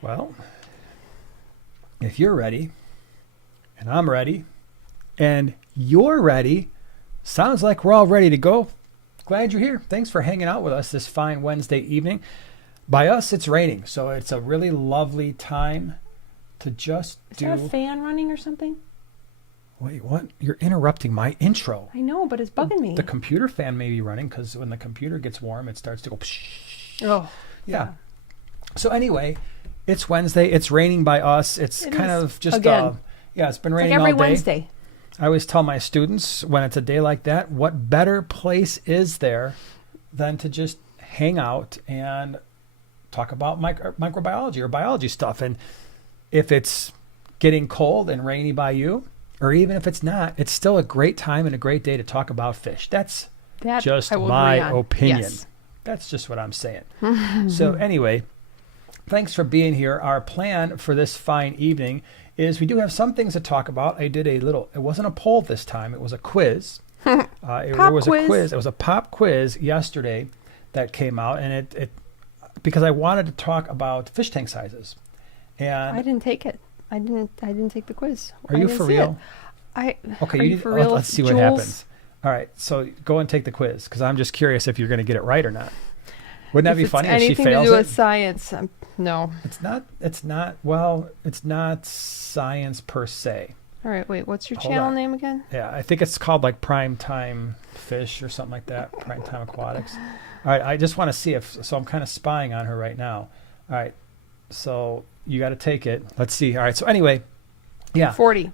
Well, if you're ready, and I'm ready, and you're ready, sounds like we're all ready to go. Glad you're here. Thanks for hanging out with us this fine Wednesday evening. By us, it's raining, so it's a really lovely time to just Is there a fan running or something? Wait, what? You're interrupting my intro. I know, but it's bugging me. The computer fan may be running because when the computer gets warm, it starts to go psh. Oh. Yeah. So anyway, it's Wednesday. It's raining by us. It's kind of just, it's been raining like every all day. Wednesday. I always tell my students when it's a day like that, what better place is there than to just hang out and talk about microbiology or biology stuff. And if it's getting cold and rainy by you, or even if it's not, it's still a great time and a great day to talk about fish. That's just my opinion. Yes. That's just what I'm saying. So anyway, thanks for being here. Our plan for this fine evening is we do have some things to talk about. I did it wasn't a poll this time. It was a quiz. There was a quiz. It was a pop quiz yesterday that came out, and it because I wanted to talk about fish tank sizes. And I didn't take it. I didn't take the quiz. Are you for real? Let's see what happens. All right, so go and take the quiz because I'm just curious if you're going to get it right or not. Wouldn't that be funny if she fails it? Anything to do with science? No. It's not. Well, it's not science per se. All right, wait. What's your channel name again? Yeah, I think it's called like Primetime Fish or something like that. Primetime Aquatics. All right, I just want to see so I'm kind of spying on her right now. All right, so you got to take it. Let's see. All right, so anyway, yeah. 40.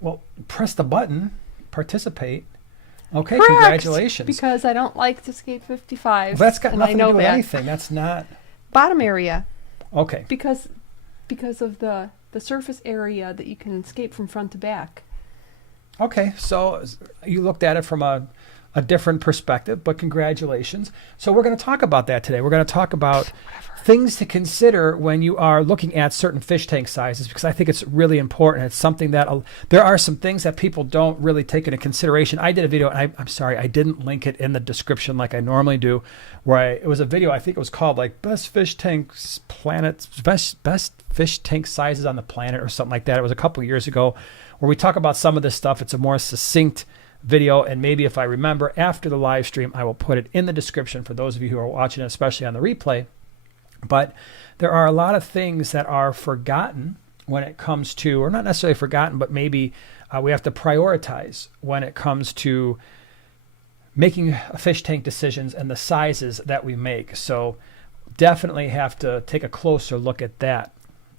Well, press the button, participate. Okay, Correct, congratulations. Because I don't like to skate 55. Well, that's got nothing to do with anything. That's not... Bottom area. Okay. Because of the surface area that you can skate from front to back. Okay, so you looked at it from a different perspective, but congratulations. So we're going to talk about that today. We're going to talk about things to consider when you are looking at certain fish tank sizes, because I think it's really important. It's something that there are some things that people don't really take into consideration. I did a video, and I'm sorry, I didn't link it in the description like I normally do, where it was a video, I think it was called like best fish tank sizes on the planet or something like that. It was a couple of years ago where we talk about some of this stuff. It's a more succinct video, and maybe if I remember after the live stream, I will put it in the description for those of you who are watching it, especially on the replay. But there are a lot of things that are forgotten when it comes to, or not necessarily forgotten, but maybe we have to prioritize when it comes to making fish tank decisions and the sizes that we make. So definitely have to take a closer look at that,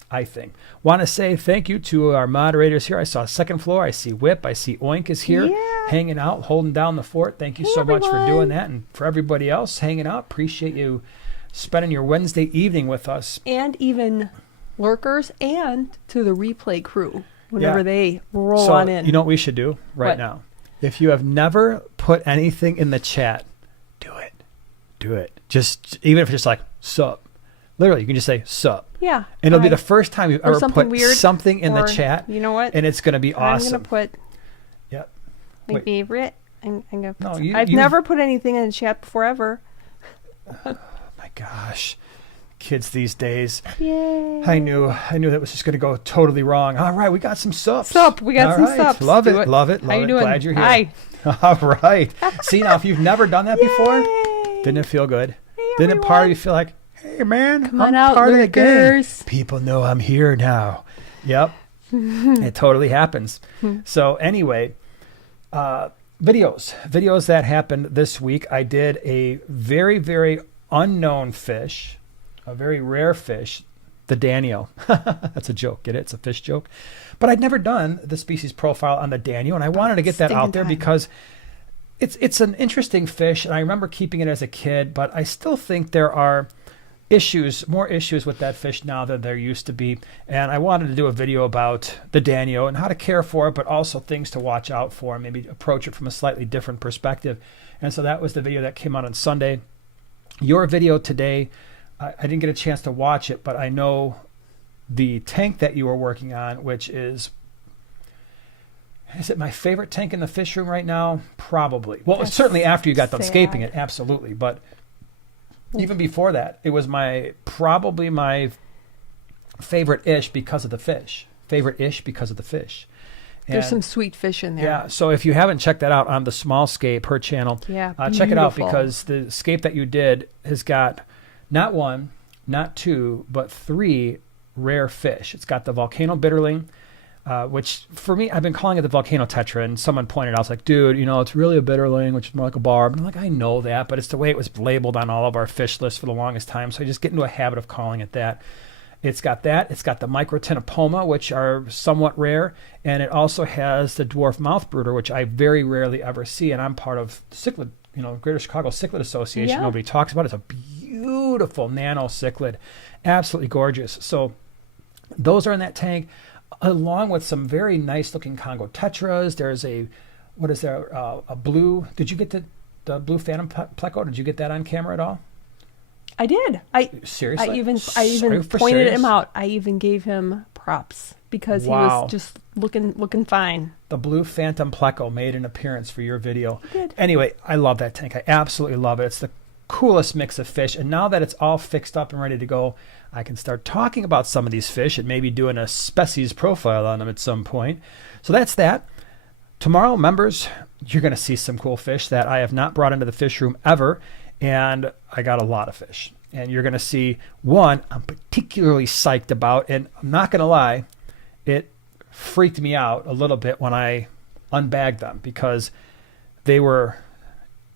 I think. Want to say thank you to our moderators here. I saw Second Floor. I see Whip. I see Oink is here hanging out, holding down the fort. Thank you so much for doing that. And for everybody else hanging out, appreciate you spending your Wednesday evening with us. And even lurkers and to the replay crew whenever they roll on in. You know what we should do now? If you have never put anything in the chat, do it. Do it. Just even if it's just like sup. Literally, you can just say sup. Yeah. And it'll be the first time you've ever put something in the chat. You know what? And it's going to be awesome. I'm going to put my favorite. I've never put anything in the chat before ever. My gosh. Kids these days. Yay. I knew that was just going to go totally wrong. All right, we got some sups. We got some sups. Love it. Love it. How you doing? Glad you're here. Hi. All right. See, now if you've never done that before, didn't it feel good? Didn't part of you feel like, hey man, come on out, part of the gang. People know I'm here now. Yep. It totally happens. So anyway, videos that happened this week. I did a very, very unknown fish, a very rare fish, the Danio. That's a joke. Get it? It's a fish joke. But I'd never done the species profile on the Danio, and I wanted to get that out there because it's an interesting fish, and I remember keeping it as a kid, but I still think there are more issues with that fish now than there used to be. And I wanted to do a video about the Danio and how to care for it, but also things to watch out for, maybe approach it from a slightly different perspective. And so that was the video that came out on Sunday. Your video today, I didn't get a chance to watch it, but I know the tank that you were working on, which is it my favorite tank in the fish room right now? Probably. Well, certainly after you got done scaping it, absolutely. But even before that, it was probably my favorite-ish because of the fish. Favorite-ish because of the fish. There's some sweet fish in there. Yeah, so if you haven't checked that out on the Small Scape, her channel, check it out, because the scape that you did has got not one, not two, but 3 rare fish. It's got the volcano bitterling, which for me, I've been calling it the volcano tetra, and someone pointed out, it's like, dude, it's really a bitterling, which is more like a barb. And I'm like, I know that, but it's the way it was labeled on all of our fish lists for the longest time, so I just get into a habit of calling it that. It's got that. It's got the microtinopoma, which are somewhat rare. And it also has the dwarf mouth brooder, which I very rarely ever see. And I'm part of cichlid, Greater Chicago Cichlid Association. Yeah. Nobody talks about it. It's a beautiful nano cichlid. Absolutely gorgeous. So those are in that tank, along with some very nice looking Congo tetras. There's a blue. Did you get the blue phantom pleco? Did you get that on camera at all? I did. Seriously? I even pointed him out. I even gave him props because he was just looking fine. The blue phantom pleco made an appearance for your video. He did. Anyway, I love that tank. I absolutely love it. It's the coolest mix of fish. And now that it's all fixed up and ready to go, I can start talking about some of these fish and maybe doing a species profile on them at some point. So that's that. Tomorrow, members, you're going to see some cool fish that I have not brought into the fish room ever. And I got a lot of fish. And you're going to see one I'm particularly psyched about. And I'm not going to lie, it freaked me out a little bit when I unbagged them, because they were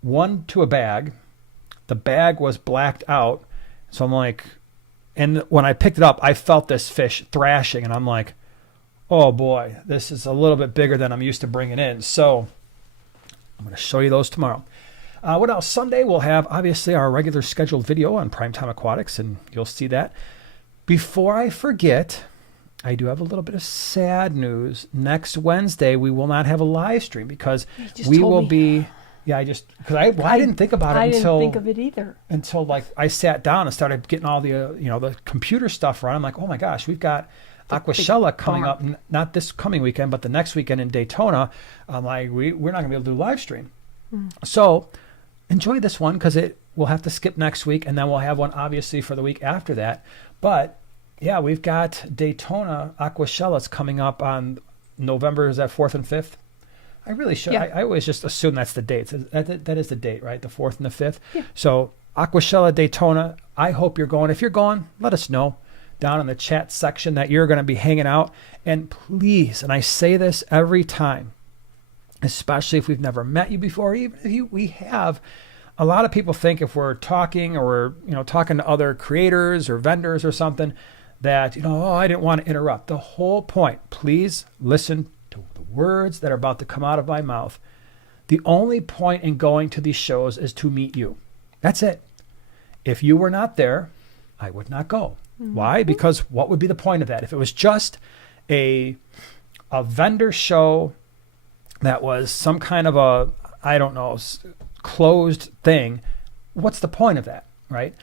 one to a bag. The bag was blacked out. So I'm like, and when I picked it up, I felt this fish thrashing. And I'm like, oh boy, this is a little bit bigger than I'm used to bringing in. So I'm going to show you those tomorrow. What else? Sunday, we'll have, obviously, our regular scheduled video on Primetime Aquatics, and you'll see that. Before I forget, I do have a little bit of sad news. Next Wednesday, we will not have a live stream because we will be... Yeah, I didn't think about it until... I didn't think of it either. Until, I sat down and started getting all the, the computer stuff running. I'm like, oh my gosh, we've got Aquashella coming up, not this coming weekend, but the next weekend in Daytona. I'm like, we're not going to be able to do live stream. So... enjoy this one, because we'll have to skip next week, and then we'll have one obviously for the week after that. But yeah, we've got Daytona Aquashellas coming up on November, is that 4th and 5th? I really should. Yeah. I always just assume that's the date. That is the date, right? The 4th and the 5th. Yeah. So Aquashella Daytona, I hope you're going. If you're going, let us know down in the chat section that you're going to be hanging out. And please, and I say this every time, especially if we've never met you before, even if we have, a lot of people think if we're talking or we're talking to other creators or vendors or something that I didn't want to interrupt. The whole point, please listen to the words that are about to come out of my mouth. The only point in going to these shows is to meet you. That's it. If you were not there, I would not go. Mm-hmm. Why? Because what would be the point of that? If it was just a vendor show that was some kind of a, I don't know, closed thing, what's the point of that, right?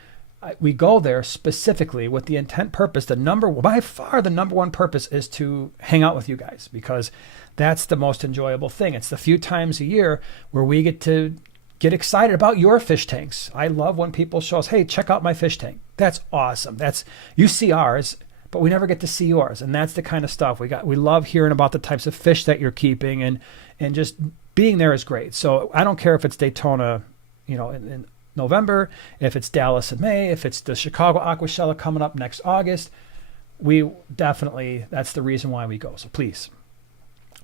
We go there specifically with the intent purpose. By far the number one purpose is to hang out with you guys, because that's the most enjoyable thing. It's the few times a year where we get to get excited about your fish tanks. I love when people show us, hey, check out my fish tank. That's awesome. You see ours, but we never get to see yours. And that's the kind of stuff we love hearing about, the types of fish that you're keeping, and just being there is great. So I don't care if it's Daytona, in November, if it's Dallas in May, if it's the Chicago Aquashella coming up next August. That's the reason why we go. So please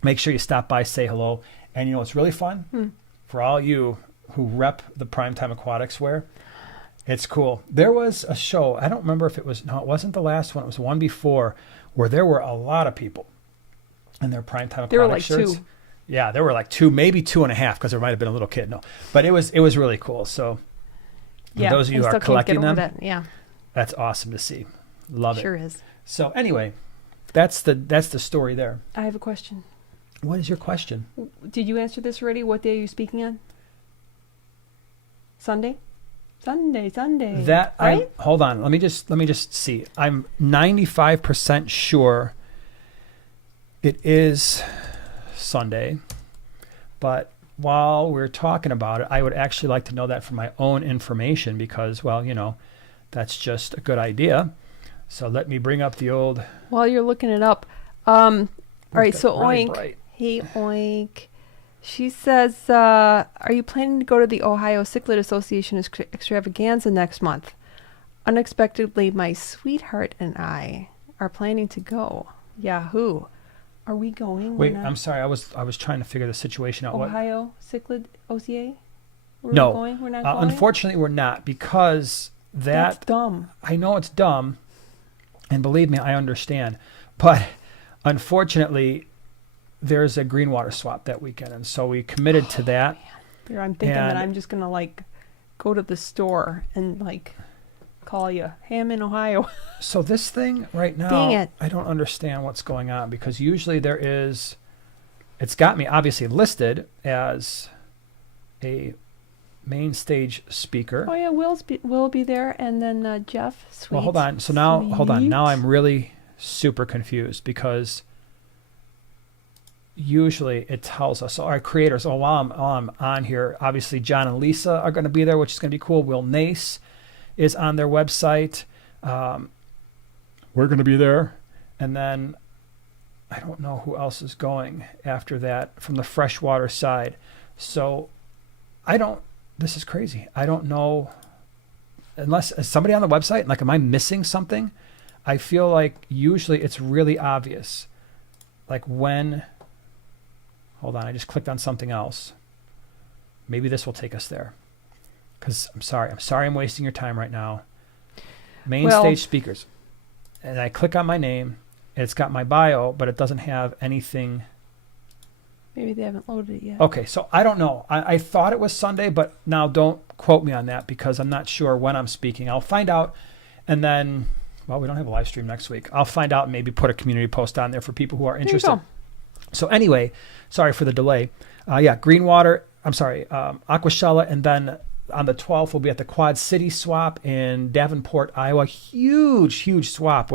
make sure you stop by, say hello. And it's really fun for all you who rep the Primetime Aquatics wear. It's cool. There was a show, I don't remember if it wasn't the last one, it was the one before, where there were a lot of people in their Primetime Aquatics shirts. 2. Yeah, there were 2, maybe 2.5, because there might have been a little kid. No, but it was really cool. So those of you who are collecting them, that's awesome to see. Love it. Sure is. So anyway, that's the story there. I have a question. What is your question? Did you answer this already? What day are you speaking on? Sunday. That right? Hold on. Let me just see. I'm 95% sure it is Sunday, but while we're talking about it, I would actually like to know that for my own information, because, that's just a good idea. So let me bring up the old. While you're looking it up, all right. So really Oink, bright. hey Oink, she says, "Are you planning to go to the Ohio Cichlid Association extravaganza next month? Unexpectedly, my sweetheart and I are planning to go. Yahoo! Are we going? Wait, I'm sorry. I was trying to figure the situation out. Ohio Cichlid OCA? No. We're not going? Unfortunately, we're not, because That's dumb. I know it's dumb, and believe me, I understand. But unfortunately, there's a green water swap that weekend, and so we committed to that. Here, I'm thinking that I'm just gonna go to the store and call you. Hey, I'm in Ohio. So this thing right now, Dang it. I don't understand what's going on, because usually it's got me obviously listed as a main stage speaker. Oh yeah, Will be there, and then Jeff. Sweet. Well, hold on. So now, hold on. Now I'm really super confused, because usually it tells us, our creators, while I'm on here, obviously John and Lisa are going to be there, which is going to be cool. Will Nace is on their website. We're going to be there. And then I don't know who else is going after that from the freshwater side. So this is crazy. I don't know, unless somebody on the website, am I missing something? I feel like usually it's really obvious. Hold on, I just clicked on something else. Maybe this will take us there. Because I'm sorry I'm wasting your time right now. Main stage speakers. And I click on my name, and it's got my bio, but it doesn't have anything. Maybe they haven't loaded it yet. Okay, so I don't know. I thought it was Sunday, but now don't quote me on that, because I'm not sure when I'm speaking. I'll find out, and then, we don't have a live stream next week. I'll find out and maybe put a community post on there for people who are interested. There you go. So anyway, sorry for the delay. Greenwater, Aquashella, and then on the 12th, we'll be at the Quad City swap in Davenport, Iowa. Huge swap.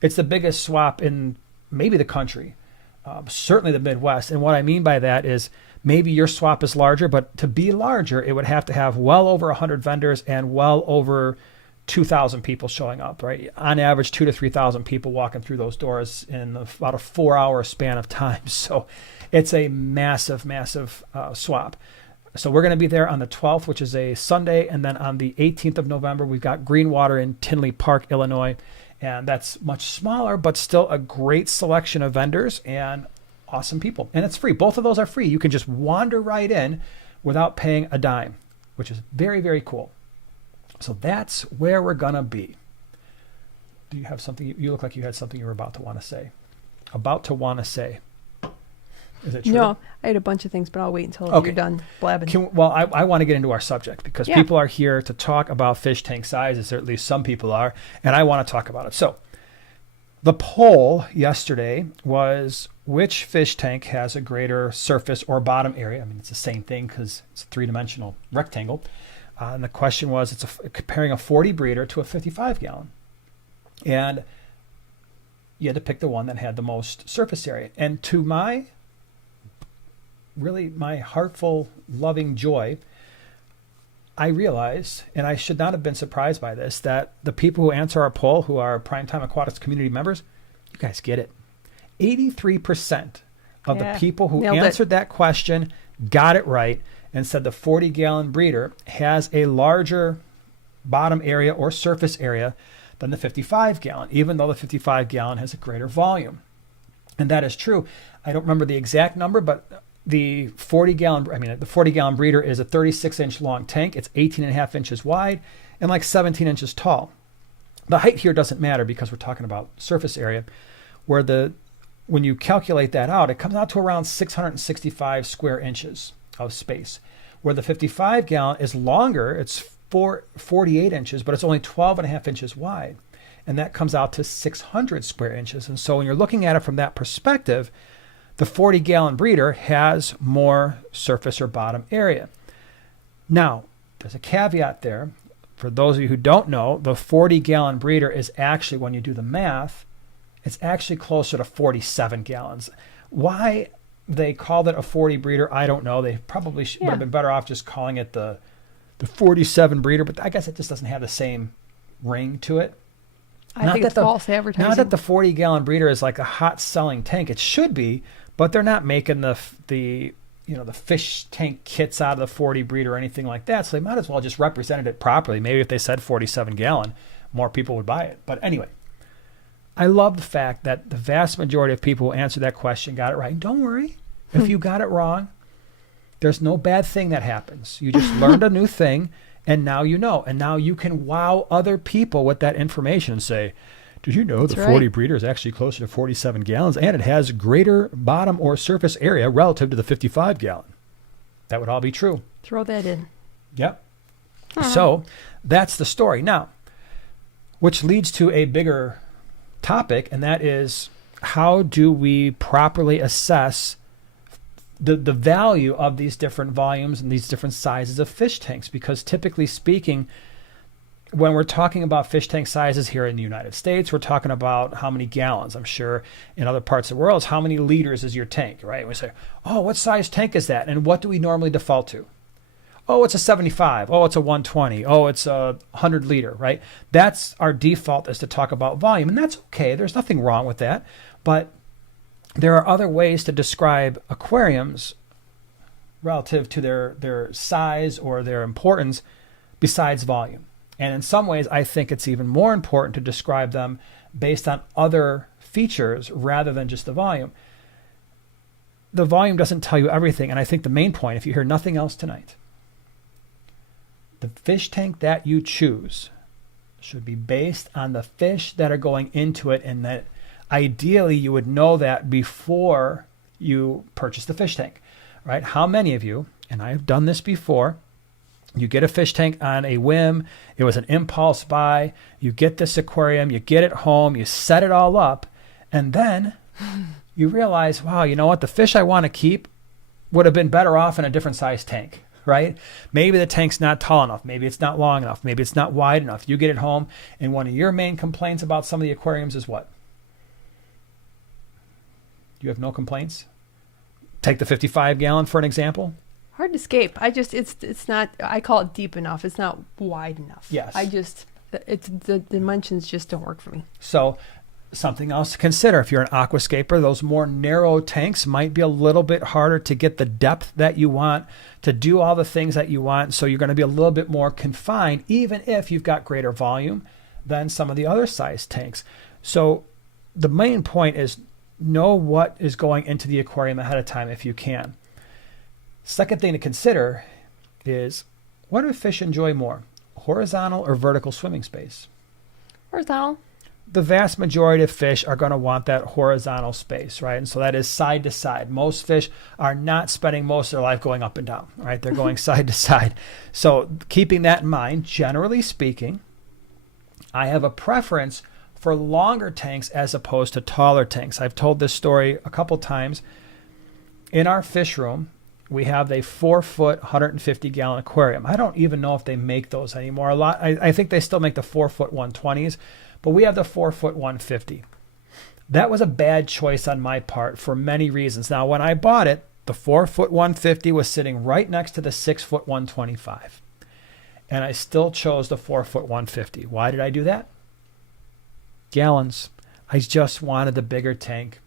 It's the biggest swap in maybe the country, certainly the Midwest. And what I mean by that is maybe your swap is larger, but to be larger, it would have to have well over 100 vendors and well over 2,000 people showing up, right? On average, 2,000 to 3,000 people walking through those doors in about a 4-hour span of time. So it's a massive swap. So we're going to be there on the 12th, which is a Sunday. And then on the 18th of November, we've got Greenwater in Tinley Park, Illinois. And that's much smaller, but still a great selection of vendors and awesome people. And it's free. Both of those are free. You can just wander right in without paying a dime, which is very, very cool. So that's where we're going to be. Do you have something? You look like you had something you were about to want to say. Is it true? No, I had a bunch of things, but I'll wait until you're done blabbing. I want to get into our subject, because people are here to talk about fish tank sizes, or at least some people are, and I want to talk about it. So the poll yesterday was, which fish tank has a greater surface or bottom area? I mean, it's the same thing because it's a three-dimensional rectangle. And the question was, comparing a 40 breeder to a 55 gallon. And you had to pick the one that had the most surface area. And to my heartful, loving joy, I realized, and I should not have been surprised by this, that the people who answer our poll, who are Primetime Aquatics community members, you guys get it. 83% of the people who answered that question got it right, and said the 40-gallon breeder has a larger bottom area or surface area than the 55-gallon, even though the 55-gallon has a greater volume. And that is true. I don't remember the exact number, but the 40-gallon breeder is a 36-inch long tank. It's 18.5 inches wide and 17 inches tall. The height here doesn't matter, because we're talking about surface area, when you calculate that out, it comes out to around 665 square inches of space, where the 55-gallon is longer. It's 48 inches, but it's only 12.5 inches wide. And that comes out to 600 square inches. And so when you're looking at it from that perspective, the 40-gallon breeder has more surface or bottom area. Now, there's a caveat there. For those of you who don't know, the 40-gallon breeder is actually, when you do the math, it's actually closer to 47 gallons. Why they called it a 40 breeder, I don't know. They probably would have been better off just calling it the 47 breeder, but I guess it just doesn't have the same ring to it. I think it's false advertising. Not that the 40-gallon breeder is like a hot selling tank. It should be, but they're not making the fish tank kits out of the 40 breeder or anything like that. So they might as well just represented it properly. Maybe if they said 47 gallon, more people would buy it. But anyway, I love the fact that the vast majority of people who answered that question got it right. Don't worry. If you got it wrong, there's no bad thing that happens. You just learned a new thing, and now you know. And now you can wow other people with that information and say, did you know the 40 breeder is actually closer to 47 gallons, and it has greater bottom or surface area relative to the 55 gallon? That would all be true. Throw that in. Yep. So that's the story. Now, which leads to a bigger topic, and that is, how do we properly assess the value of these different volumes and these different sizes of fish tanks? Because typically speaking, when we're talking about fish tank sizes here in the United States, we're talking about how many gallons. I'm sure in other parts of the world, it's how many liters is your tank, right? We say, oh, what size tank is that? And what do we normally default to? Oh, it's a 75. Oh, it's a 120. Oh, it's a 100 liter, right? That's our default, is to talk about volume. And that's okay. There's nothing wrong with that. But there are other ways to describe aquariums relative to their size or their importance besides volume. And in some ways, I think it's even more important to describe them based on other features rather than just the volume. The volume doesn't tell you everything. And I think the main point, if you hear nothing else tonight, the fish tank that you choose should be based on the fish that are going into it, and that ideally you would know that before you purchase the fish tank, right? How many of you, and I've done this before, you get a fish tank on a whim, it was an impulse buy, you get this aquarium, you get it home, you set it all up, and then you realize, wow, you know what? The fish I want to keep would have been better off in a different size tank, right? Maybe the tank's not tall enough. Maybe it's not long enough. Maybe it's not wide enough. You get it home, and one of your main complaints about some of the aquariums is what? You have no complaints? Take the 55 gallon for an example. Hard to escape. It's not, I call it deep enough. It's not wide enough. Yes. It's the dimensions just don't work for me. So something else to consider. If you're an aquascaper, those more narrow tanks might be a little bit harder to get the depth that you want, to do all the things that you want. So you're going to be a little bit more confined, even if you've got greater volume than some of the other size tanks. So the main point is, know what is going into the aquarium ahead of time if you can. Second thing to consider is, what do fish enjoy more, horizontal or vertical swimming space? Horizontal. The vast majority of fish are going to want that horizontal space, right? And so that is side to side. Most fish are not spending most of their life going up and down, right? They're going side to side. So keeping that in mind, generally speaking, I have a preference for longer tanks as opposed to taller tanks. I've told this story a couple times. In our fish room, we have a 4-foot, 150-gallon aquarium. I don't even know if they make those anymore. I think they still make the 4-foot 120s, but we have the 4-foot 150. That was a bad choice on my part for many reasons. Now, when I bought it, the 4-foot 150 was sitting right next to the 6-foot 125. And I still chose the 4-foot 150. Why did I do that? Gallons. I just wanted the bigger tank.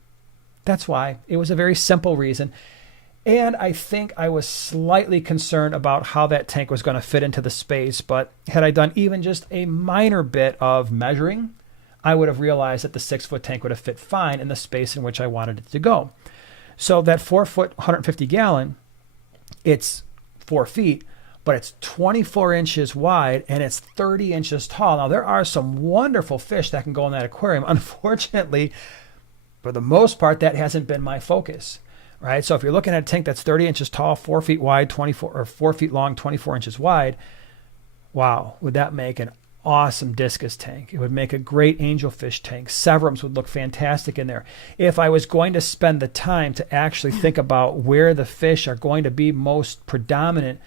That's why. It was a very simple reason. And I think I was slightly concerned about how that tank was going to fit into the space. But had I done even just a minor bit of measuring, I would have realized that the 6-foot tank would have fit fine in the space in which I wanted it to go. So that 4-foot, 150-gallon, it's 4 feet, but it's 24 inches wide and it's 30 inches tall. Now, there are some wonderful fish that can go in that aquarium. Unfortunately, for the most part, that hasn't been my focus, right? So if you're looking at a tank that's 30 inches tall, 4 feet wide, 24 or 4 feet long, 24 inches wide, wow, would that make an awesome discus tank? It would make a great angelfish tank. Severums would look fantastic in there. If I was going to spend the time to actually think about where the fish are going to be most predominant,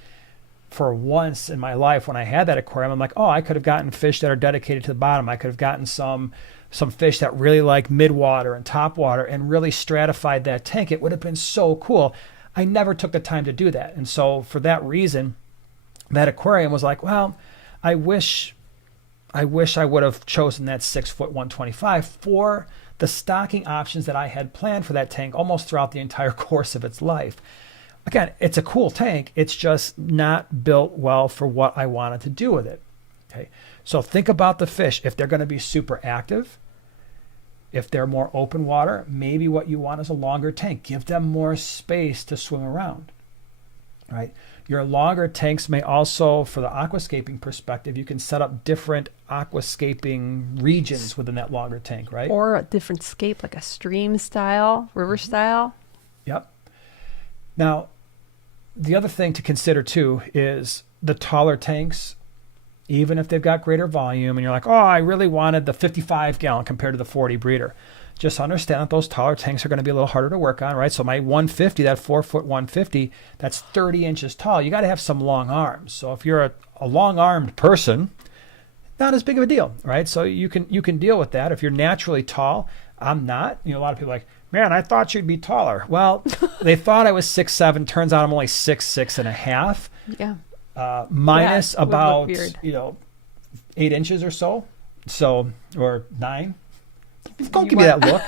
for once in my life when I had that aquarium, I'm like, oh, I could have gotten fish that are dedicated to the bottom. I could have gotten some fish that really like mid-water and top water and really stratified that tank. It would have been so cool. I never took the time to do that. And so for that reason, that aquarium was like, well, I wish I wish I would have chosen that 6 foot 125 for the stocking options that I had planned for that tank almost throughout the entire course of its life. Again, it's a cool tank. It's just not built well for what I wanted to do with it. Okay. So think about the fish. If they're going to be super active, if they're more open water, maybe what you want is a longer tank. Give them more space to swim around. Right? Your longer tanks may also, for the aquascaping perspective, you can set up different aquascaping regions within that longer tank, right? Or a different scape, like a stream style, river style. Yep. Now, the other thing to consider too is the taller tanks, even if they've got greater volume and you're like, oh, I really wanted the 55 gallon compared to the 40 breeder. Just understand that those taller tanks are going to be a little harder to work on, right? So my 150, that 4 foot 150, that's 30 inches tall. You got to have some long arms. So if you're a long-armed person, not as big of a deal, right? So you can deal with that. If you're naturally tall, I'm not. A lot of people are like, man, I thought you'd be taller. Well, they thought I was 6'7". Turns out I'm only 6'6.5". Yeah. Minus about, 8 inches or so. So, or 9. Don't You give me went- that look.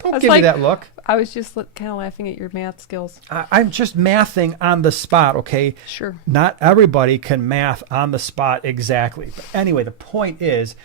Don't was give me like- that look. I was just kind of laughing at your math skills. I'm just mathing on the spot, okay? Sure. Not everybody can math on the spot exactly. But anyway, the point is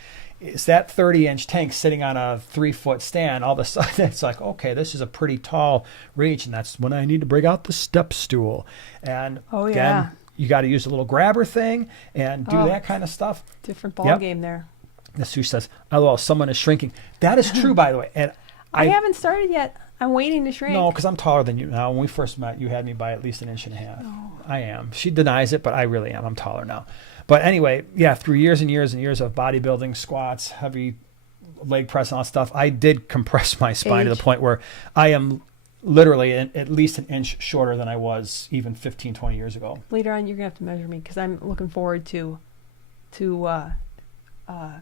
that 30-inch tank sitting on a 3-foot stand, all of a sudden it's like, okay, this is a pretty tall reach, and that's when I need to bring out the step stool. And Oh, again, yeah. you got to use a little grabber thing and do that kind of stuff. Different ball Yep. game there. The Sue says, "LOL, someone is shrinking." That is true, by the way. And I haven't started yet. I'm waiting to shrink. no, because I'm taller than you now. When we first met, you had me by at least 1.5 inches. I am. She denies it, but I really am. I'm taller now. But anyway, yeah, through years and years and years of bodybuilding, squats, heavy leg press, and all that stuff, I did compress my spine to Age. the point where I am literally at least 1 inch shorter than I was even 15, 20 years ago. Later on, you're gonna have to measure me because I'm looking forward to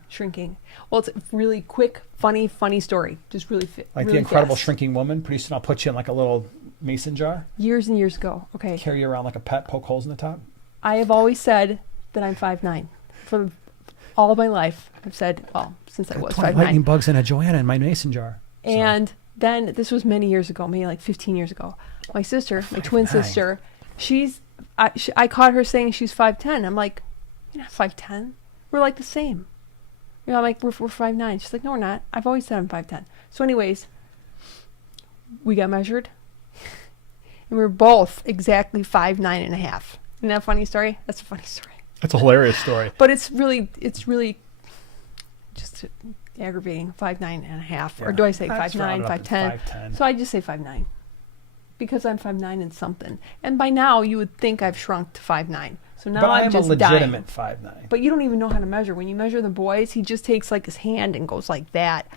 shrinking. Well, it's a really quick, funny story. Just really fit. Like really the Incredible fast. Shrinking Woman. Pretty soon I'll put you in like a little mason jar, Years and years ago. Okay. carry you around like a pet, poke holes in the top. I have always said that I'm 5'9". For all of my life, I've said, well, since I was 20 5'9". lightning bugs and a Joanna in my mason jar. So- And then this was many years ago, maybe like 15 years ago. My sister, my twin 5'9". sister, I caught her saying she's 5'10". I'm like, you're not 5'10". We're like the same. I'm like, we're 5'9". She's like, no, we're not. I've always said I'm 5'10". So anyways, we got measured. And we were both exactly 5'9.5". Isn't that a funny story? That's a funny story. That's a hilarious story. But it's really just aggravating. 5'9.5". Or do I say I'd just round 5'9", it up to 5'10"? 5'10". So I just say 5'9". Because I'm 5'9" and something. And by now you would think I've shrunk to 5'9". So now But I I'm am a just legitimate dying. 5'9". But you don't even know how to measure. When you measure the boys, he just takes like his hand and goes like that.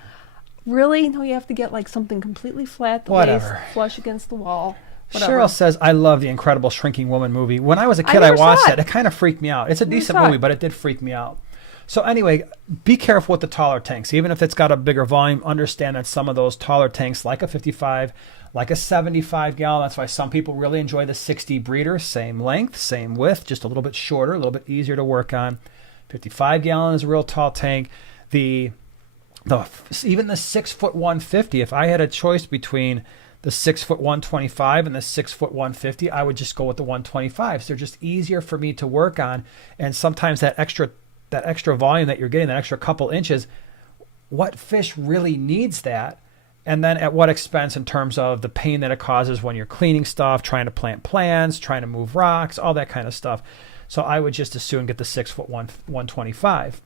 Really? No, you have to get like something completely flat, the Whatever. waist flush against the wall. Whatever. Cheryl says, I love the Incredible Shrinking Woman movie. When I was a kid, I never saw watched it. it. It kind of freaked me out. It's a Never decent saw movie, it. but it did freak me out. So anyway, be careful with the taller tanks. Even if it's got a bigger volume, understand that some of those taller tanks, like a 55, like a 75 gallon, that's why some people really enjoy the 60 breeder. Same length, same width, just a little bit shorter, a little bit easier to work on. 55 gallon is a real tall tank. Even the 6 foot 150, if I had a choice between the 6 foot 125 and the 6 foot 150, I would just go with the 125s. They're just easier for me to work on. And sometimes that extra volume that you're getting, that extra couple inches, what fish really needs that? And then at what expense in terms of the pain that it causes when you're cleaning stuff, trying to plant plants, trying to move rocks, all that kind of stuff. So I would just as soon get the 6 foot 125.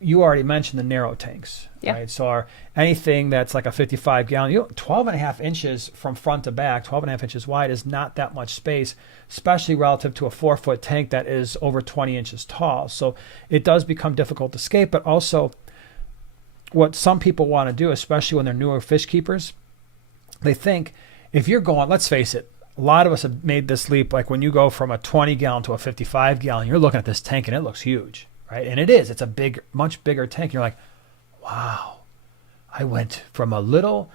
You already mentioned the narrow tanks, Yeah. right? So anything that's like a 55 gallon, 12 and a half inches from front to back, 12 and a half inches wide is not that much space, especially relative to a 4-foot tank that is over 20 inches tall. So it does become difficult to scape, but also what some people want to do, especially when they're newer fish keepers, they think if you're going, let's face it, a lot of us have made this leap. Like when you go from a 20 gallon to a 55 gallon, you're looking at this tank and it looks huge, right? And it is. It's a much bigger tank. You're like, wow, I went from a little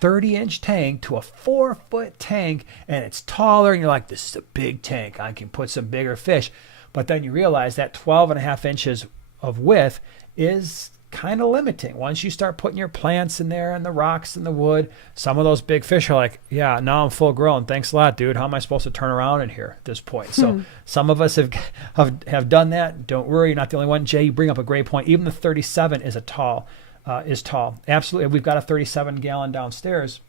30-inch tank to a 4-foot tank and it's taller. And you're like, this is a big tank. I can put some bigger fish. But then you realize that 12 and a half inches of width is kind of limiting. Once you start putting your plants in there and the rocks and the wood, some of those big fish are like, yeah, now I'm full grown. Thanks a lot, dude. How am I supposed to turn around in here at this point? So some of us have done that. Don't worry, you're not the only one. Jay, you bring up a great point. Even the 37 is tall. Absolutely. We've got a 37-gallon downstairs.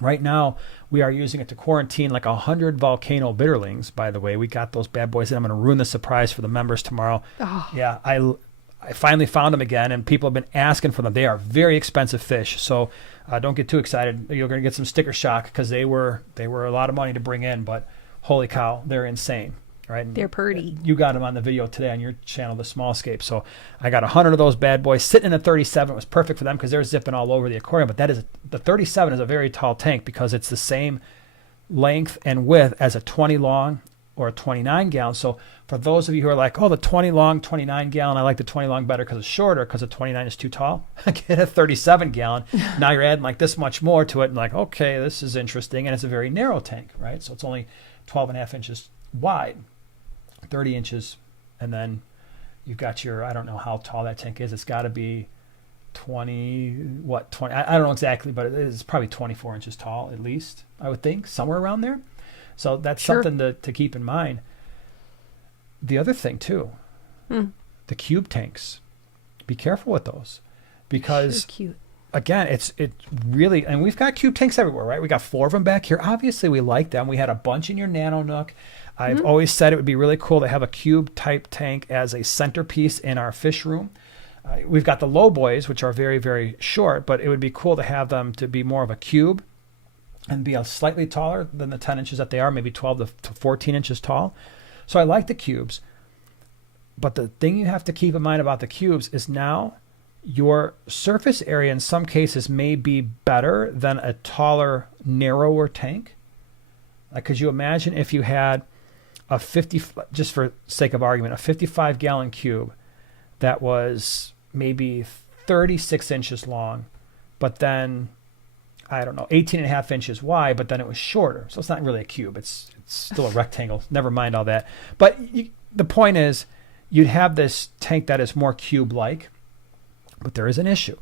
Right now, we are using it to quarantine like 100 volcano bitterlings, by the way. We got those bad boys in. I'm going to ruin the surprise for the members tomorrow. Oh. Yeah, I finally found them again, and people have been asking for them. They are very expensive fish, so don't get too excited. You're going to get some sticker shock because they were a lot of money to bring in, but holy cow, they're insane. Right? And they're pretty. You got them on the video today on your channel, The Small Scape. So I got 100 of those bad boys sitting in a 37. It was perfect for them because they're zipping all over the aquarium. But the 37 is a very tall tank because it's the same length and width as a 20 long or a 29 gallon. So for those of you who are like, oh, the 20 long, 29 gallon, I like the 20 long better because it's shorter because the 29 is too tall. Get a 37 gallon. Now you're adding like this much more to it. And like, okay, this is interesting. And it's a very narrow tank, right? So it's only 12.5 inches wide. 30 inches, and then you've got your, I don't know how tall that tank is. It's got to be 20, I don't know exactly, but it is probably 24 inches tall at least, I would think, somewhere around there. So that's something to keep in mind. The other thing too, the cube tanks. Be careful with those because cute. Again, it's really, and we've got cube tanks everywhere, right? We got 4 of them back here. Obviously, we like them. We had a bunch in your Nano Nook. I've always said it would be really cool to have a cube type tank as a centerpiece in our fish room. We've got the low boys, which are very, very short, but it would be cool to have them to be more of a cube and be a slightly taller than the 10 inches that they are, maybe 12 to 14 inches tall. So I like the cubes. But the thing you have to keep in mind about the cubes is now your surface area in some cases may be better than a taller, narrower tank. Like, could you imagine if you had a 50, just for sake of argument, a 55-gallon cube that was maybe 36 inches long, but then, I don't know, 18.5 inches wide, but then it was shorter. So it's not really a cube. It's still a rectangle. Never mind all that. But the point is, you'd have this tank that is more cube-like, but there is an issue.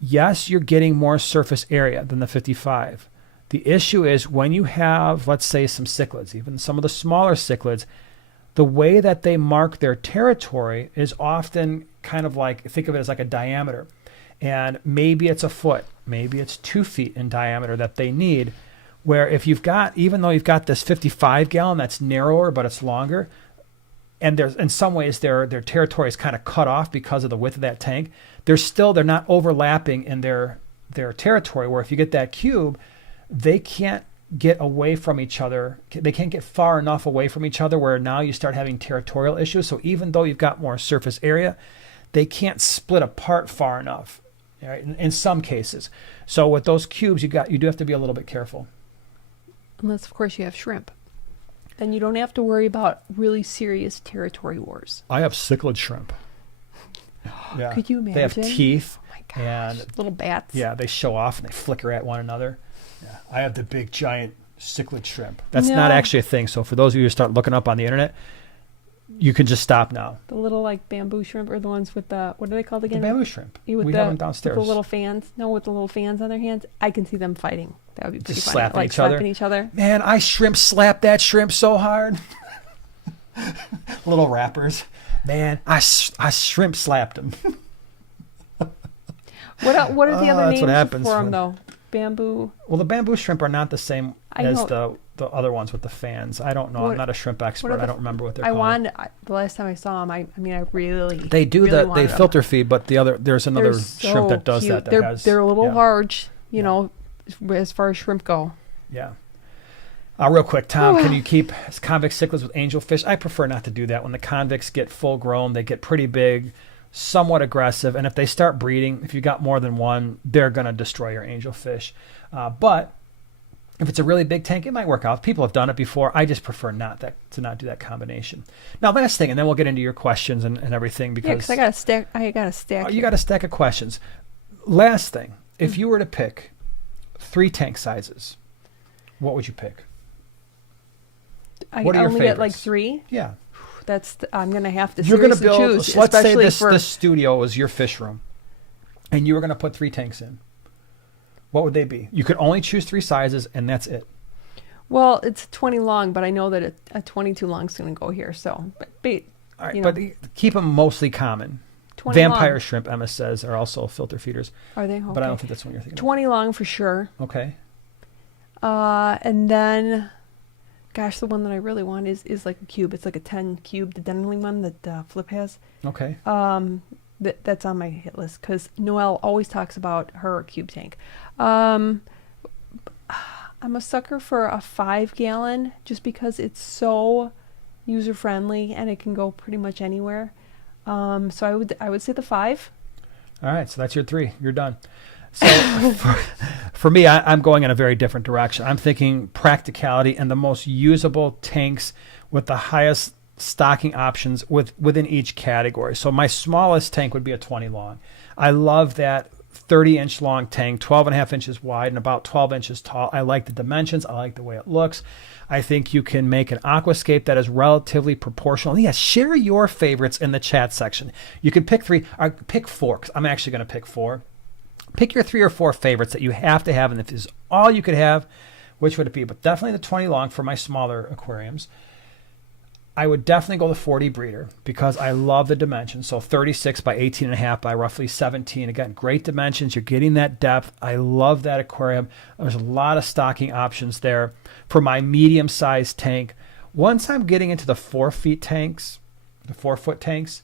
Yes, you're getting more surface area than the 55. The issue is when you have, let's say, some cichlids, even some of the smaller cichlids, the way that they mark their territory is often kind of like, think of it as like a diameter. And maybe it's a foot, maybe it's 2 feet in diameter that they need, where if you've got, even though you've got this 55-gallon that's narrower, but it's longer, and there's in some ways their territory is kind of cut off because of the width of that tank, they're not overlapping in their territory, where if you get that cube, they can't get away from each other. They can't get far enough away from each other where now you start having territorial issues. So even though you've got more surface area, they can't split apart far enough, right? In some cases. So with those cubes, you do have to be a little bit careful. Unless, of course, you have shrimp. Then you don't have to worry about really serious territory wars. I have cichlid shrimp. Yeah. Could you imagine? They have teeth. Oh my gosh. And little bats. Yeah, they show off and they flicker at one another. Yeah. I have the big giant cichlid shrimp. That's not actually a thing. So for those of you who start looking up on the internet, you can just stop now. The little like bamboo shrimp, or the ones with the, what are they called again? The bamboo shrimp. We have them downstairs. With the little fans. No, with the little fans on their hands. I can see them fighting. That would be pretty just funny. Slapping each other. Man, I shrimp slapped that shrimp so hard. Little rappers. Man, I shrimp slapped him. What are the other names for them, when, though? Bamboo? Well, the bamboo shrimp are not the same as the other ones with the fans. I don't know. I'm not a shrimp expert. I don't remember what they're called. The last time I saw them, I really They do really they filter feed, but there's another shrimp that does cute. that. They're a little large, you know, as far as shrimp go. Yeah. Real quick, Tom, can you keep convict cichlids with angelfish? I prefer not to do that. When the convicts get full grown, they get pretty big, somewhat aggressive, and if they start breeding, if you got more than one, they're going to destroy your angelfish. But if it's a really big tank, it might work out. People have done it before. I just prefer to not do that combination. Now, last thing, and then we'll get into your questions and everything. Because I got a stack. You got a stack of questions. Last thing, if you were to pick 3 tank sizes, what would you pick? What are your favorites? Get like 3? Yeah. I'm gonna have to You're going to seriously build, choose. let's say especially this, for this studio is your fish room, and you were going to put 3 tanks in. What would they be? You could only choose 3 sizes, and that's it. Well, it's 20 long, but I know that a 22 long is going to go here. So, but All right, you know, but keep them mostly common. 20 Vampire long. shrimp, Emma says, are also filter feeders. Are they? Okay. But I don't think that's what you're thinking 20 long for sure. of. Okay. And then, gosh, the one that I really want is like a cube. It's like a 10 cube, the Denling one that Flip has. Okay. That's on my hit list because Noelle always talks about her cube tank. I'm a sucker for a 5-gallon just because it's so user friendly and it can go pretty much anywhere. So I would say the 5. All right, so that's your 3. You're done. So for me, I'm going in a very different direction. I'm thinking practicality and the most usable tanks with the highest stocking options within each category. So my smallest tank would be a 20 long. I love that 30-inch long tank, 12.5 inches wide and about 12 inches tall. I like the dimensions. I like the way it looks. I think you can make an aquascape that is relatively proportional. Yeah, share your favorites in the chat section. You can pick 3 or pick 4 because I'm actually going to pick 4. Pick your 3 or 4 favorites that you have to have, and if this is all you could have, which would it be? But definitely the 20 long for my smaller aquariums. I would definitely go the 40 breeder because I love the dimensions. So 36 by 18.5 by roughly 17. Again, great dimensions. You're getting that depth. I love that aquarium. There's a lot of stocking options there for my medium-sized tank. Once I'm getting into the 4-foot tanks,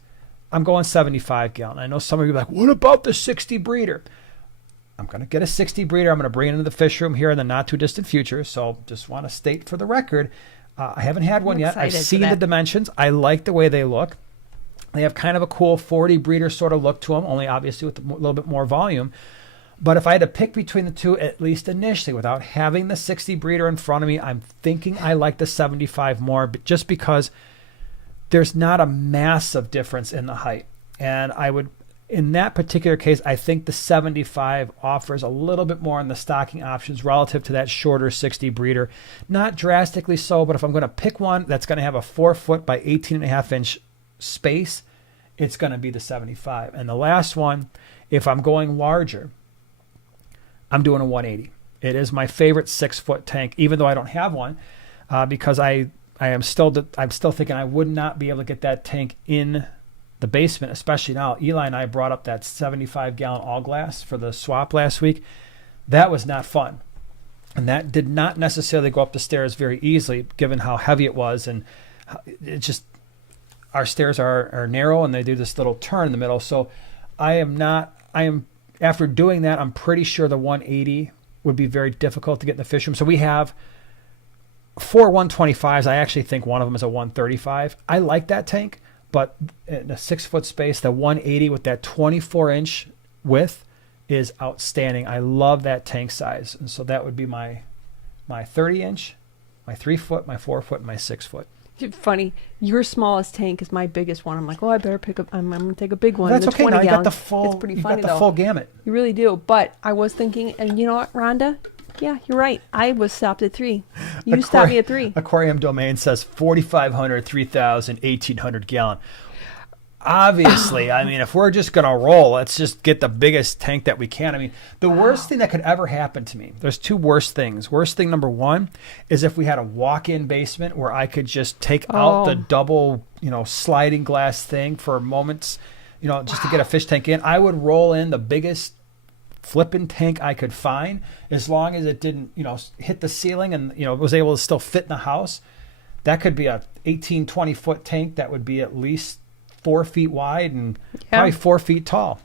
I'm going 75 gallon. I know some of you are like, what about the 60 breeder? I'm going to get a 60 breeder. I'm going to bring it into the fish room here in the not too distant future. So just want to state for the record, I haven't had one yet. I've seen the dimensions. I like the way they look. They have kind of a cool 40 breeder sort of look to them, only obviously with a little bit more volume. But if I had to pick between the two, at least initially, without having the 60 breeder in front of me, I'm thinking I like the 75 more, but just because there's not a massive difference in the height. And I would, in that particular case, I think the 75 offers a little bit more in the stocking options relative to that shorter 60 breeder. Not drastically so, but if I'm going to pick one that's going to have a 4-foot by 18.5 inch space, it's going to be the 75. And the last one, if I'm going larger, I'm doing a 180. It is my favorite 6-foot tank, even though I don't have one, because I'm still thinking I would not be able to get that tank in the basement, especially now. Eli and I brought up that 75-gallon all glass for the swap last week. That was not fun. And that did not necessarily go up the stairs very easily, given how heavy it was. And it just, our stairs are narrow and they do this little turn in the middle. So after doing that, I'm pretty sure the 180 would be very difficult to get in the fish room. So we have 4 125s. I actually think one of them is a 135. I like that tank, but in a 6-foot space, the 180 with that 24-inch width is outstanding. I love that tank size. And so that would be my 30-inch, my 3-foot, my 4-foot, and my 6-foot. Funny, your smallest tank is my biggest one. I'm like, oh, I better pick up. I'm going to take a big one. That's the okay. 20 Now you gallon. got the full. It's pretty you funny got the full gamut. You really do. But I was thinking, and you know what, Rhonda? Yeah, you're right. I was stopped at 3. You stopped me at 3. Aquarium Domain says 4,500, 3,000, 1,800 gallon. Obviously, I mean, if we're just going to roll, let's just get the biggest tank that we can. I mean, the worst thing that could ever happen to me, there's 2 worst things. Worst thing number 1 is if we had a walk-in basement where I could just take out the double, sliding glass thing for moments, just to get a fish tank in. I would roll in the biggest flipping tank I could find, as long as it didn't, hit the ceiling and, was able to still fit in the house. That could be a 18, 20-foot tank that would be at least 4 feet wide and probably 4 feet tall.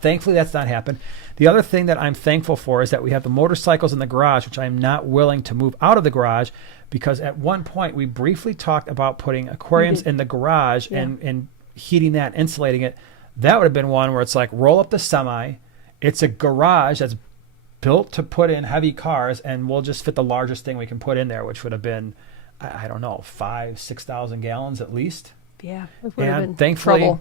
Thankfully, that's not happened. The other thing that I'm thankful for is that we have the motorcycles in the garage, which I'm not willing to move out of the garage, because at one point we briefly talked about putting aquariums in the garage and heating that, insulating it. That would have been one where it's like, roll up the semi. It's a garage that's built to put in heavy cars, and we'll just fit the largest thing we can put in there, which would have been, I don't know, 5,000-6,000 gallons at least. Yeah, it would have been thankfully, trouble.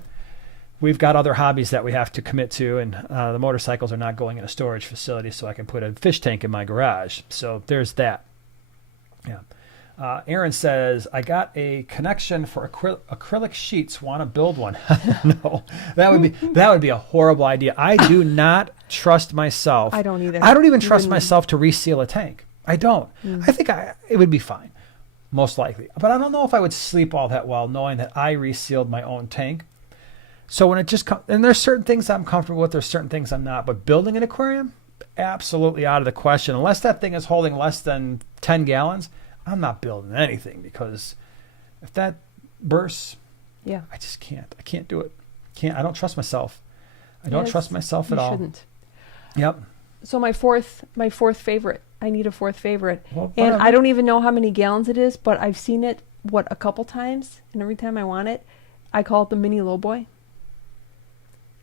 We've got other hobbies that we have to commit to, and the motorcycles are not going in a storage facility, so I can put a fish tank in my garage. So there's that. Yeah. Aaron says, I got a connection for acrylic sheets. Want to build one? No, that would be a horrible idea. I do not trust myself. I don't either. I don't even trust myself to reseal a tank. I don't. Mm. I think it would be fine, most likely. But I don't know if I would sleep all that well knowing that I resealed my own tank. So when it just comes, and there's certain things I'm comfortable with, there's certain things I'm not. But building an aquarium, absolutely out of the question. Unless that thing is holding less than 10 gallons, I'm not building anything, because if that bursts, Yeah. I just can't. I can't do it. I don't trust myself. I don't trust myself at all. You shouldn't. Yep. So my fourth favorite. I need a fourth favorite. Well, And whatever. I don't even know how many gallons it is, but I've seen it, a couple times, and every time I want it, I call it the mini lowboy.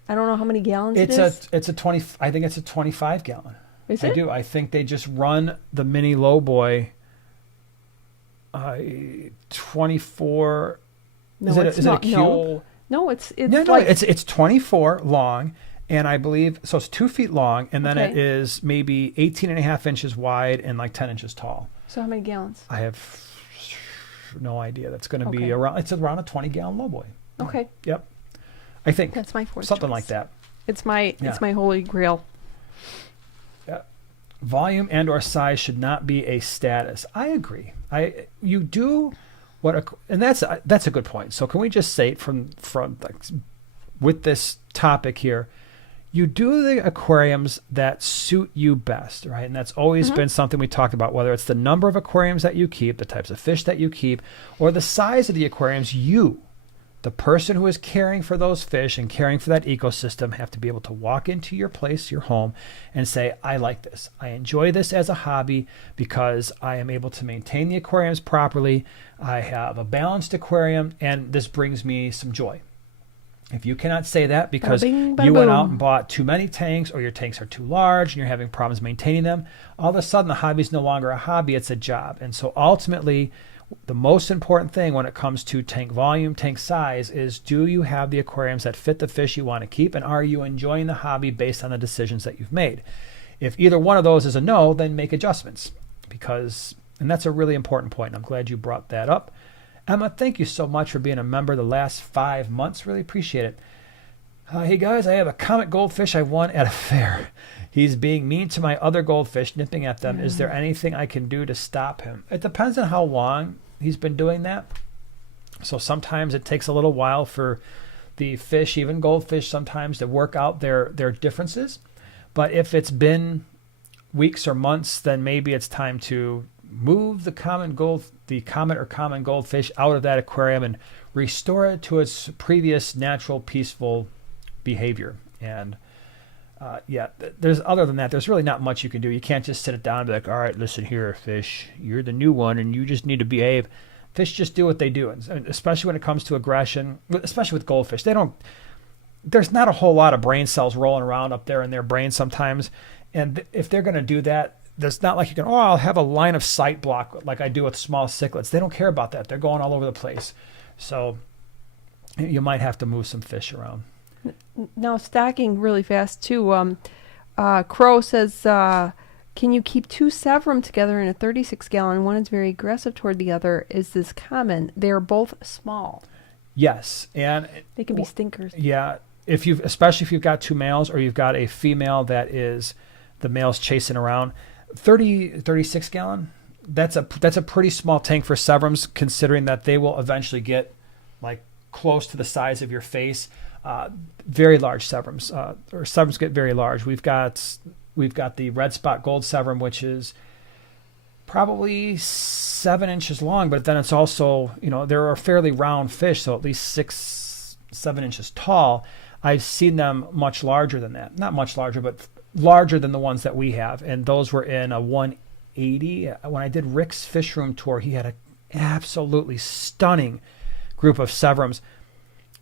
I don't know how many gallons it is. It's a 20, I think it's a 25 gallon. Is I it? do. I think they just run the mini lowboy 24. No, is it, it's is not. it a cube? No, it's No, like it's 24 long, and I believe, so it's 2 feet long, and then it Okay. is maybe 18 and a half inches wide and like 10 inches tall. So how many gallons? I have no idea. That's going to be Okay. around, it's around a 20 gallon lowboy. Okay, Yep. I think that's my fourth. something choice. like that. It's my Yeah. holy grail. Volume and or size should not be a status. I agree. You do and that's a good point. So can we just say from like, with this topic here, you do the aquariums that suit you best, right? And that's always been something we talked about, whether it's the number of aquariums that you keep, the types of fish that you keep, or the size of the aquariums. The person who is caring for those fish and caring for that ecosystem, have to be able to walk into your place, your home, and say, I like this. I enjoy this as a hobby because I am able to maintain the aquariums properly. I have a balanced aquarium, and this brings me some joy. If you cannot say that because Bada bing, bada you went out boom. and bought too many tanks, or your tanks are too large and you're having problems maintaining them, all of a sudden the hobby is no longer a hobby, it's a job. And so ultimately, the most important thing when it comes to tank volume, tank size, is do you have the aquariums that fit the fish you want to keep, and are you enjoying the hobby based on the decisions that you've made? If either one of those is a no, then make adjustments, and that's a really important point. I'm glad you brought that up. Emma, thank you so much for being a member the last 5 months. Really appreciate it. Hey guys, I have a comet goldfish I won at a fair. He's being mean to my other goldfish, nipping at them. Is there anything I can do to stop him? It depends on how long he's been doing that. So sometimes it takes a little while for the fish, even goldfish, sometimes to work out their differences. But if it's been weeks or months, then maybe it's time to move the comet or common goldfish out of that aquarium and restore it to its previous natural, peaceful behavior. And other than that, there's really not much you can do. You can't just sit it down and be like, all right, listen here, fish, you're the new one and you just need to behave. Fish just do what they do. And especially when it comes to aggression, especially with goldfish, there's not a whole lot of brain cells rolling around up there in their brain sometimes. And if they're going to do that, there's not like you can, I'll have a line of sight block like I do with small cichlids. They don't care about that. They're going all over the place. So you might have to move some fish around. Now, stacking really fast too. Crow says, can you keep 2 Severum together in a 36 gallon? One is very aggressive toward the other. Is this common? They're both small. Yes, and They can be stinkers. yeah, especially if you've got 2 males or you've got a female that is the male's chasing around. 36 gallon. That's a pretty small tank for Severums, considering that they will eventually get like close to the size of your face. Very large Severums, or Severums get very large. We've got the red spot gold Severum, which is probably 7 inches long, but then it's also, they're a fairly round fish, so at least 6-7 inches tall. I've seen them much larger than that. Not much larger, but larger than the ones that we have. And those were in a 180. When I did Rick's fish room tour, he had an absolutely stunning group of Severums,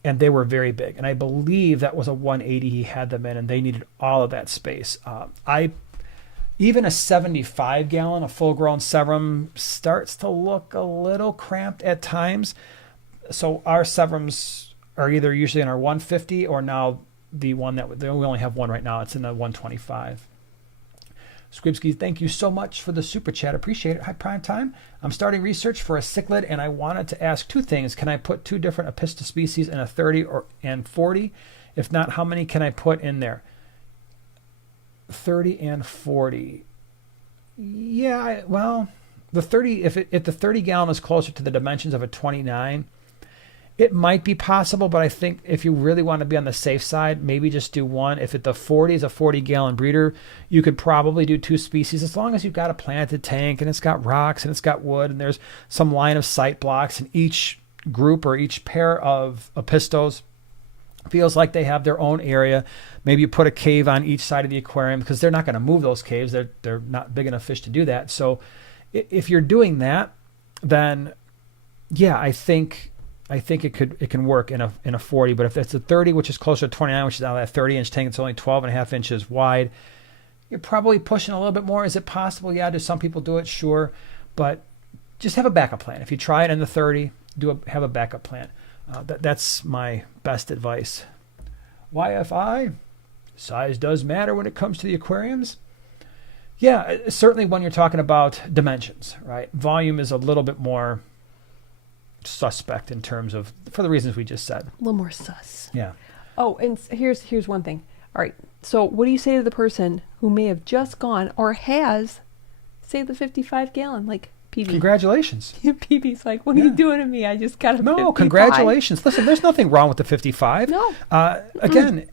and they were very big. And I believe that was a 180 he had them in, and they needed all of that space. Even a 75 gallon, a full grown Severum, starts to look a little cramped at times. So our Severums are either usually in our 150 or now the one that we only have one right now. It's in the 125. Squibski, thank you so much for the super chat. Appreciate it. Hi, Prime Time. I'm starting research for a cichlid, and I wanted to ask two things. Can I put two different Apista species in a 30 and 40? If not, how many can I put in there? 30 and 40. Yeah, well, the 30, if the 30 gallon is closer to the dimensions of a 29, it might be possible, but I think if you really want to be on the safe side, maybe just do one. If the 40 is a 40-gallon breeder, you could probably do two species as long as you've got a planted tank and it's got rocks and it's got wood and there's some line of sight blocks, and each group or each pair of Apistos feels like they have their own area. Maybe you put a cave on each side of the aquarium because they're not going to move those caves. They're not big enough fish to do that. So if you're doing that, then yeah, I think it can work in a 40, but if it's a 30, which is closer to 29, which is out of that 30-inch tank, it's only 12.5 inches wide, you're probably pushing a little bit more. Is it possible? Yeah. Do some people do it? Sure. But just have a backup plan. If you try it in the 30, have a backup plan. That's my best advice. YFI, size does matter when it comes to the aquariums. Yeah, certainly when you're talking about dimensions, right? Volume is a little bit more suspect in terms of, for the reasons we just said. A little more sus. Yeah. Oh, and here's one thing. All right. So what do you say to the person who may have just gone or has, say, the 55-gallon, like PB? Congratulations. PB's like, what are you doing to me? I just got a 55. No, congratulations. Listen, there's nothing wrong with the 55. No. Again,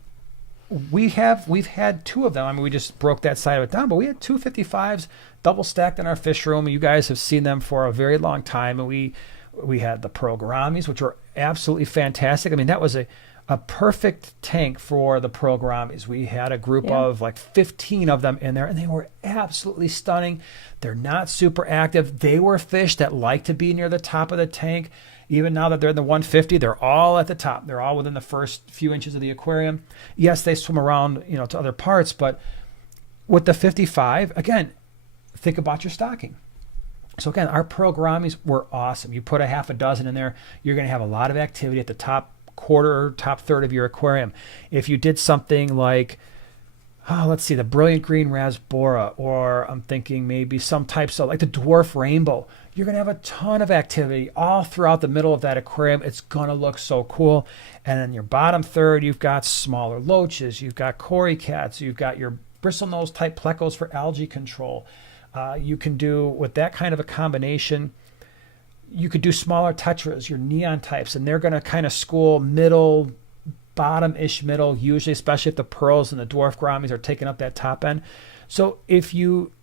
we've had two of them. I mean, we just broke that side of it down, but we had two 55s double stacked in our fish room. You guys have seen them for a very long time, and we had the Pearl Gouramis, which were absolutely fantastic. I mean, that was a perfect tank for the Pearl Gouramis. We had a group of like 15 of them in there, and they were absolutely stunning. They're not super active. They were fish that like to be near the top of the tank. Even now that they're in the 150, they're all at the top. They're all within the first few inches of the aquarium. Yes, they swim around, to other parts, but with the 55, again, think about your stocking. So again, our Pearl Gouramis were awesome. You put a half a dozen in there, you're going to have a lot of activity at the top quarter or top third of your aquarium. If you did something like, let's see, the Brilliant Green Rasbora, or I'm thinking maybe some types of like the Dwarf Rainbow, you're going to have a ton of activity all throughout the middle of that aquarium. It's going to look so cool. And in your bottom third, you've got smaller loaches, you've got cory cats, you've got your bristlenose type plecos for algae control. You can do, with that kind of a combination, you could do smaller tetras, your neon types, and they're going to kind of school middle, bottom-ish middle, usually, especially if the pearls and the dwarf gouramis are taking up that top end. So if you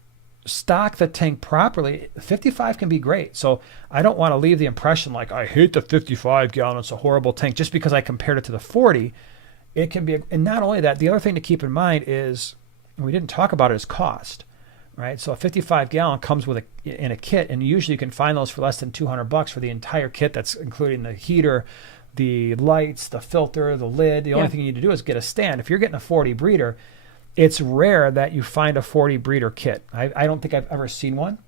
stock the tank properly, 55 can be great. So I don't want to leave the impression like, I hate the 55 gallon, it's a horrible tank, just because I compared it to the 40. It can be, and not only that, the other thing to keep in mind is, and we didn't talk about it, is cost. Right, so a 55 gallon comes with in a kit, and usually you can find those for less than $200 for the entire kit. That's including the heater, the lights, the filter, the lid. The only thing you need to do is get a stand. If you're getting a 40 breeder, it's rare that you find a 40 breeder kit. I don't think I've ever seen one.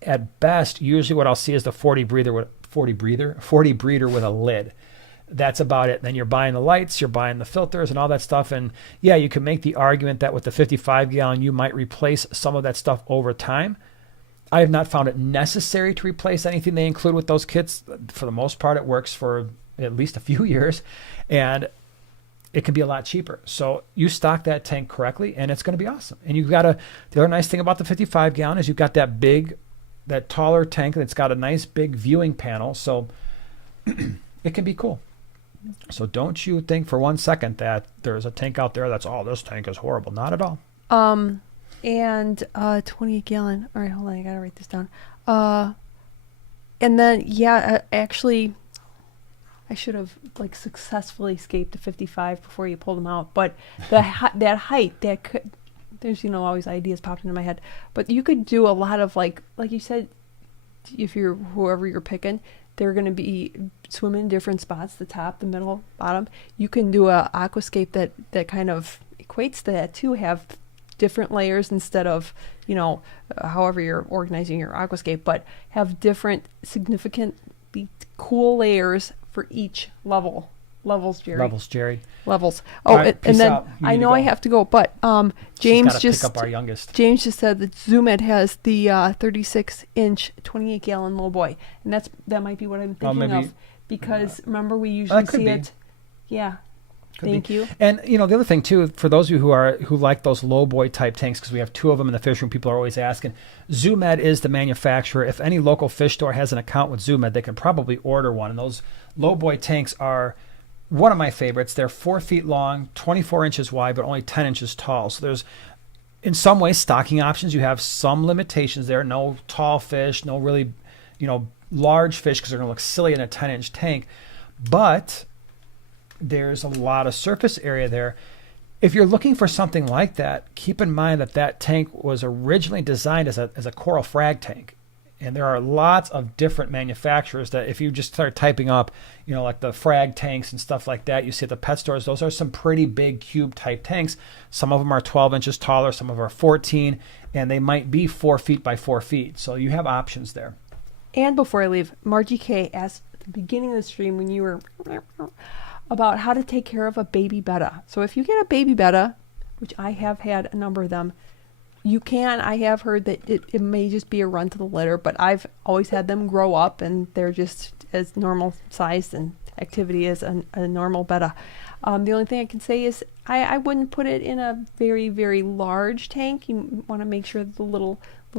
At best, usually what I'll see is the 40 breeder with a lid. That's about it. Then you're buying the lights, you're buying the filters and all that stuff. And yeah, you can make the argument that with the 55 gallon, you might replace some of that stuff over time. I have not found it necessary to replace anything they include with those kits. For the most part, it works for at least a few years, and it can be a lot cheaper. So you stock that tank correctly, and it's going to be awesome. And you've got the other nice thing about the 55 gallon is you've got that taller tank that's got a nice big viewing panel. So it can be cool. So don't you think for one second that there's a tank out there that's, this tank is horrible. Not at all. And 28 gallon. All right, hold on. I got to write this down. And then, actually, I should have successfully escaped the 55 before you pulled them out. But that height, there's, always ideas popping in my head. But you could do a lot of like you said, if you're whoever you're picking, they're going to be swimming in different spots, the top, the middle, bottom. You can do a aquascape that kind of equates to that too, have different layers instead of, however you're organizing your aquascape, but have different significantly cool layers for each level Levels, Jerry. Levels, Jerry. Levels. All Oh, right, and peace then out. You I need to know go. I have to go, but James She's gotta just pick up our youngest. James just said that ZoomEd has the 36-inch, 28-gallon lowboy, and that might be what I'm thinking maybe- of, because remember we usually could see be. it. Yeah. Could Thank be. you. And the other thing too, for those of you who like those low boy type tanks, because we have 2 of them in the fish room, people are always asking. ZoomEd is the manufacturer. If any local fish store has an account with ZoomEd, they can probably order one. And those low boy tanks are one of my favorites. They're 4 feet long, 24 inches wide, but only 10 inches tall. So there's, in some ways, stocking options. You have some limitations there. No tall fish, no really, large fish, because they're going to look silly in a 10-inch tank. But there's a lot of surface area there. If you're looking for something like that, keep in mind that tank was originally designed as a coral frag tank. And there are lots of different manufacturers that if you just start typing up, like the frag tanks and stuff like that, you see at the pet stores, those are some pretty big cube type tanks. Some of them are 12 inches taller, some of them are 14, and they might be 4 feet by 4 feet. So you have options there. And before I leave, Margie K asked at the beginning of the stream when you were about how to take care of a baby betta. So if you get a baby betta, which I have had a number of them, I have heard that it may just be a run to the litter, but I've always had them grow up and they're just as normal sized and activity as a normal betta. The only thing I can say is I wouldn't put it in a very, very large tank. You want to make sure that the little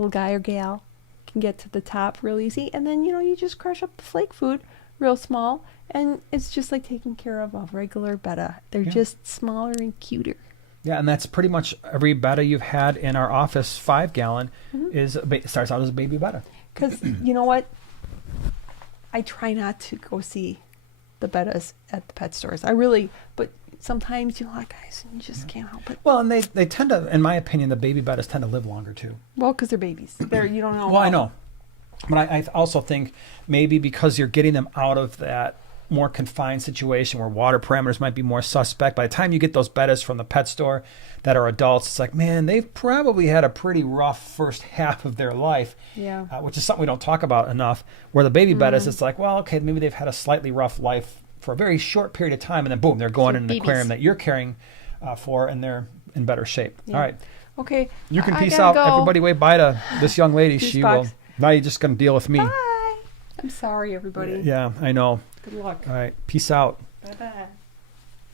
guy or gal can get to the top real easy. And then, you just crush up the flake food real small. And it's just like taking care of a regular betta. They're just smaller and cuter. Yeah, and that's pretty much every betta you've had in our office, 5-gallon, starts out as a baby betta. Because you know what? I try not to go see the bettas at the pet stores. But sometimes, guys, you just can't help it. Well, and they tend to, in my opinion, the baby bettas tend to live longer too. Well, because they're babies. You don't know. Well, I know. But I also think maybe because you're getting them out of that more confined situation where water parameters might be more suspect. By the time you get those bettas from the pet store that are adults, it's like, man, they've probably had a pretty rough first half of their life, which is something we don't talk about enough. Where the baby bettas, it's like, well, okay, maybe they've had a slightly rough life for a very short period of time, and then boom, they're going in an aquarium that you're caring for, and they're in better shape. All right. Okay. You can peace out. Go. Everybody wave bye to this young lady. She will. Now you're just going to deal with me. Bye. I'm sorry, everybody. Yeah, I know. Good luck. All right. Peace out. Bye-bye.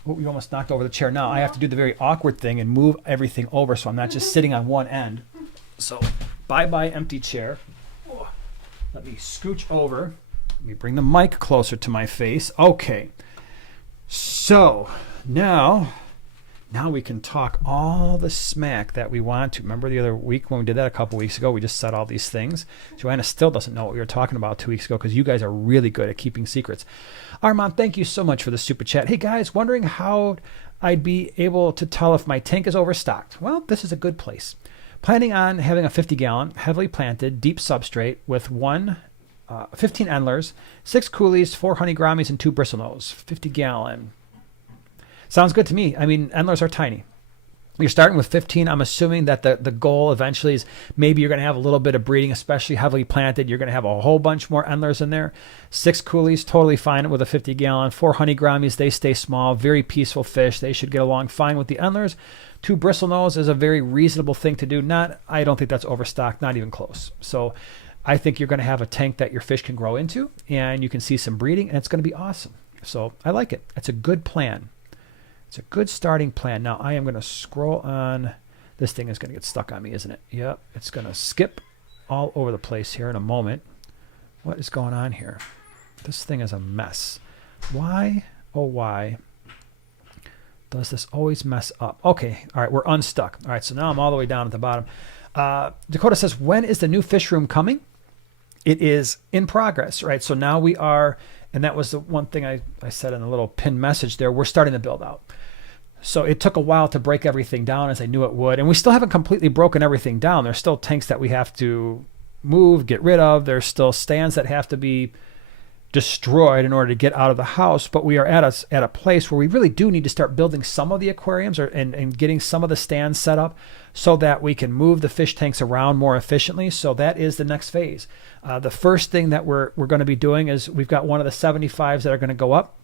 Oh, you almost knocked over the chair. Now I have to do the very awkward thing and move everything over so I'm not just sitting on one end. So bye-bye empty chair. Oh, let me scooch over. Let me bring the mic closer to my face. Okay. So now we can talk all the smack that we want to. Remember the other week when we did that a couple weeks ago? We just said all these things. Joanna still doesn't know what we were talking about 2 weeks ago because you guys are really good at keeping secrets. Armand, thank you so much for the super chat. Hey guys, wondering how I'd be able to tell if my tank is overstocked. Well, this is a good place. Planning on having a 50-gallon, heavily planted, deep substrate with 15 endlers, 6 coolies, 4 honey grommies, and 2 bristlenose. 50-gallon. Sounds good to me. I mean, endlers are tiny. You're starting with 15. I'm assuming that the goal eventually is maybe you're going to have a little bit of breeding, especially heavily planted. You're going to have a whole bunch more endlers in there. 6 coolies, totally fine with a 50-gallon. 4 honey grommies, they stay small, very peaceful fish. They should get along fine with the endlers. 2 bristlenose is a very reasonable thing to do. I don't think that's overstocked, not even close. So I think you're going to have a tank that your fish can grow into, and you can see some breeding, and it's going to be awesome. So I like it. It's a good plan. It's a good starting plan. Now I am going to scroll on. This thing is going to get stuck on me, isn't it? Yep. It's going to skip all over the place here in a moment. What is going on here? This thing is a mess. Why, oh why, does this always mess up? Okay. All right. We're unstuck. All right. So now I'm all the way down at the bottom. Dakota says, when is the new fish room coming? It is in progress, right? So now we are, and that was the one thing I said in a little pinned message there, we're starting to build out. So it took a while to break everything down as I knew it would. And we still haven't completely broken everything down. There's still tanks that we have to move, get rid of. There's still stands that have to be destroyed in order to get out of the house. But we are at a place where we really do need to start building some of the aquariums and getting some of the stands set up so that we can move the fish tanks around more efficiently. So that is the next phase. The first thing that we're going to be doing is we've got one of the 75s that are going to go up.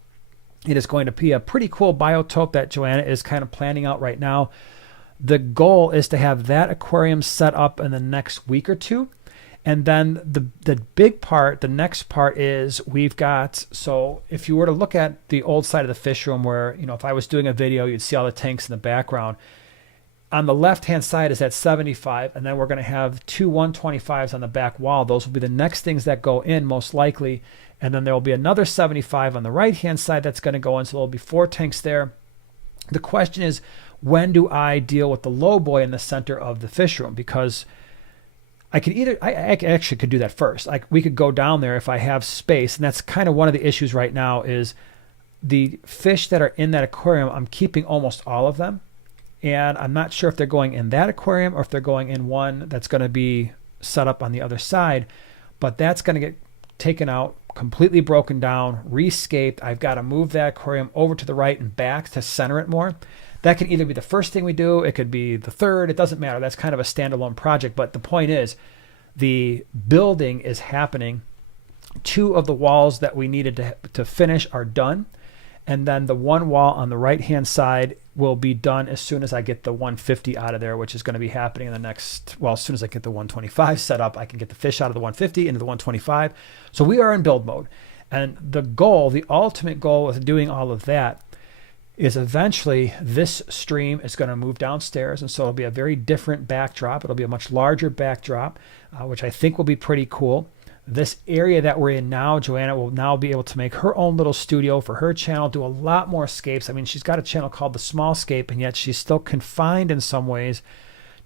It is going to be a pretty cool biotope that Joanna is kind of planning out right now. The goal is to have that aquarium set up in the next week or two. And then the big part, the next part is we've got, so if you were to look at the old side of the fish room where, if I was doing a video, you'd see all the tanks in the background. On the left-hand side is at 75, and then we're going to have two 125s on the back wall. Those will be the next things that go in most likely. And then there will be another 75 on the right-hand side that's going to go in, so there'll be 4 tanks there. The question is, when do I deal with the low boy in the center of the fish room? Because I actually could do that first. We could go down there if I have space, and that's kind of one of the issues right now is the fish that are in that aquarium, I'm keeping almost all of them, and I'm not sure if they're going in that aquarium or if they're going in one that's going to be set up on the other side, but that's going to get taken out, completely broken down, rescaped. I've got to move that aquarium over to the right and back to center it more. That can either be the first thing we do, it could be the third, it doesn't matter. That's kind of a standalone project, but the point is the building is happening. 2 of the walls that we needed to finish are done, and then the one wall on the right-hand side will be done as soon as I get the 150 out of there, which is going to be happening in the next, as soon as I get the 125 set up, I can get the fish out of the 150 into the 125. So we are in build mode. And the goal, the ultimate goal with doing all of that is eventually this stream is going to move downstairs, and so it'll be a very different backdrop. It'll be a much larger backdrop, which I think will be pretty cool. This area that we're in now, Joanna will now be able to make her own little studio for her channel, do a lot more scapes. I mean, she's got a channel called The Small Scape, and yet she's still confined in some ways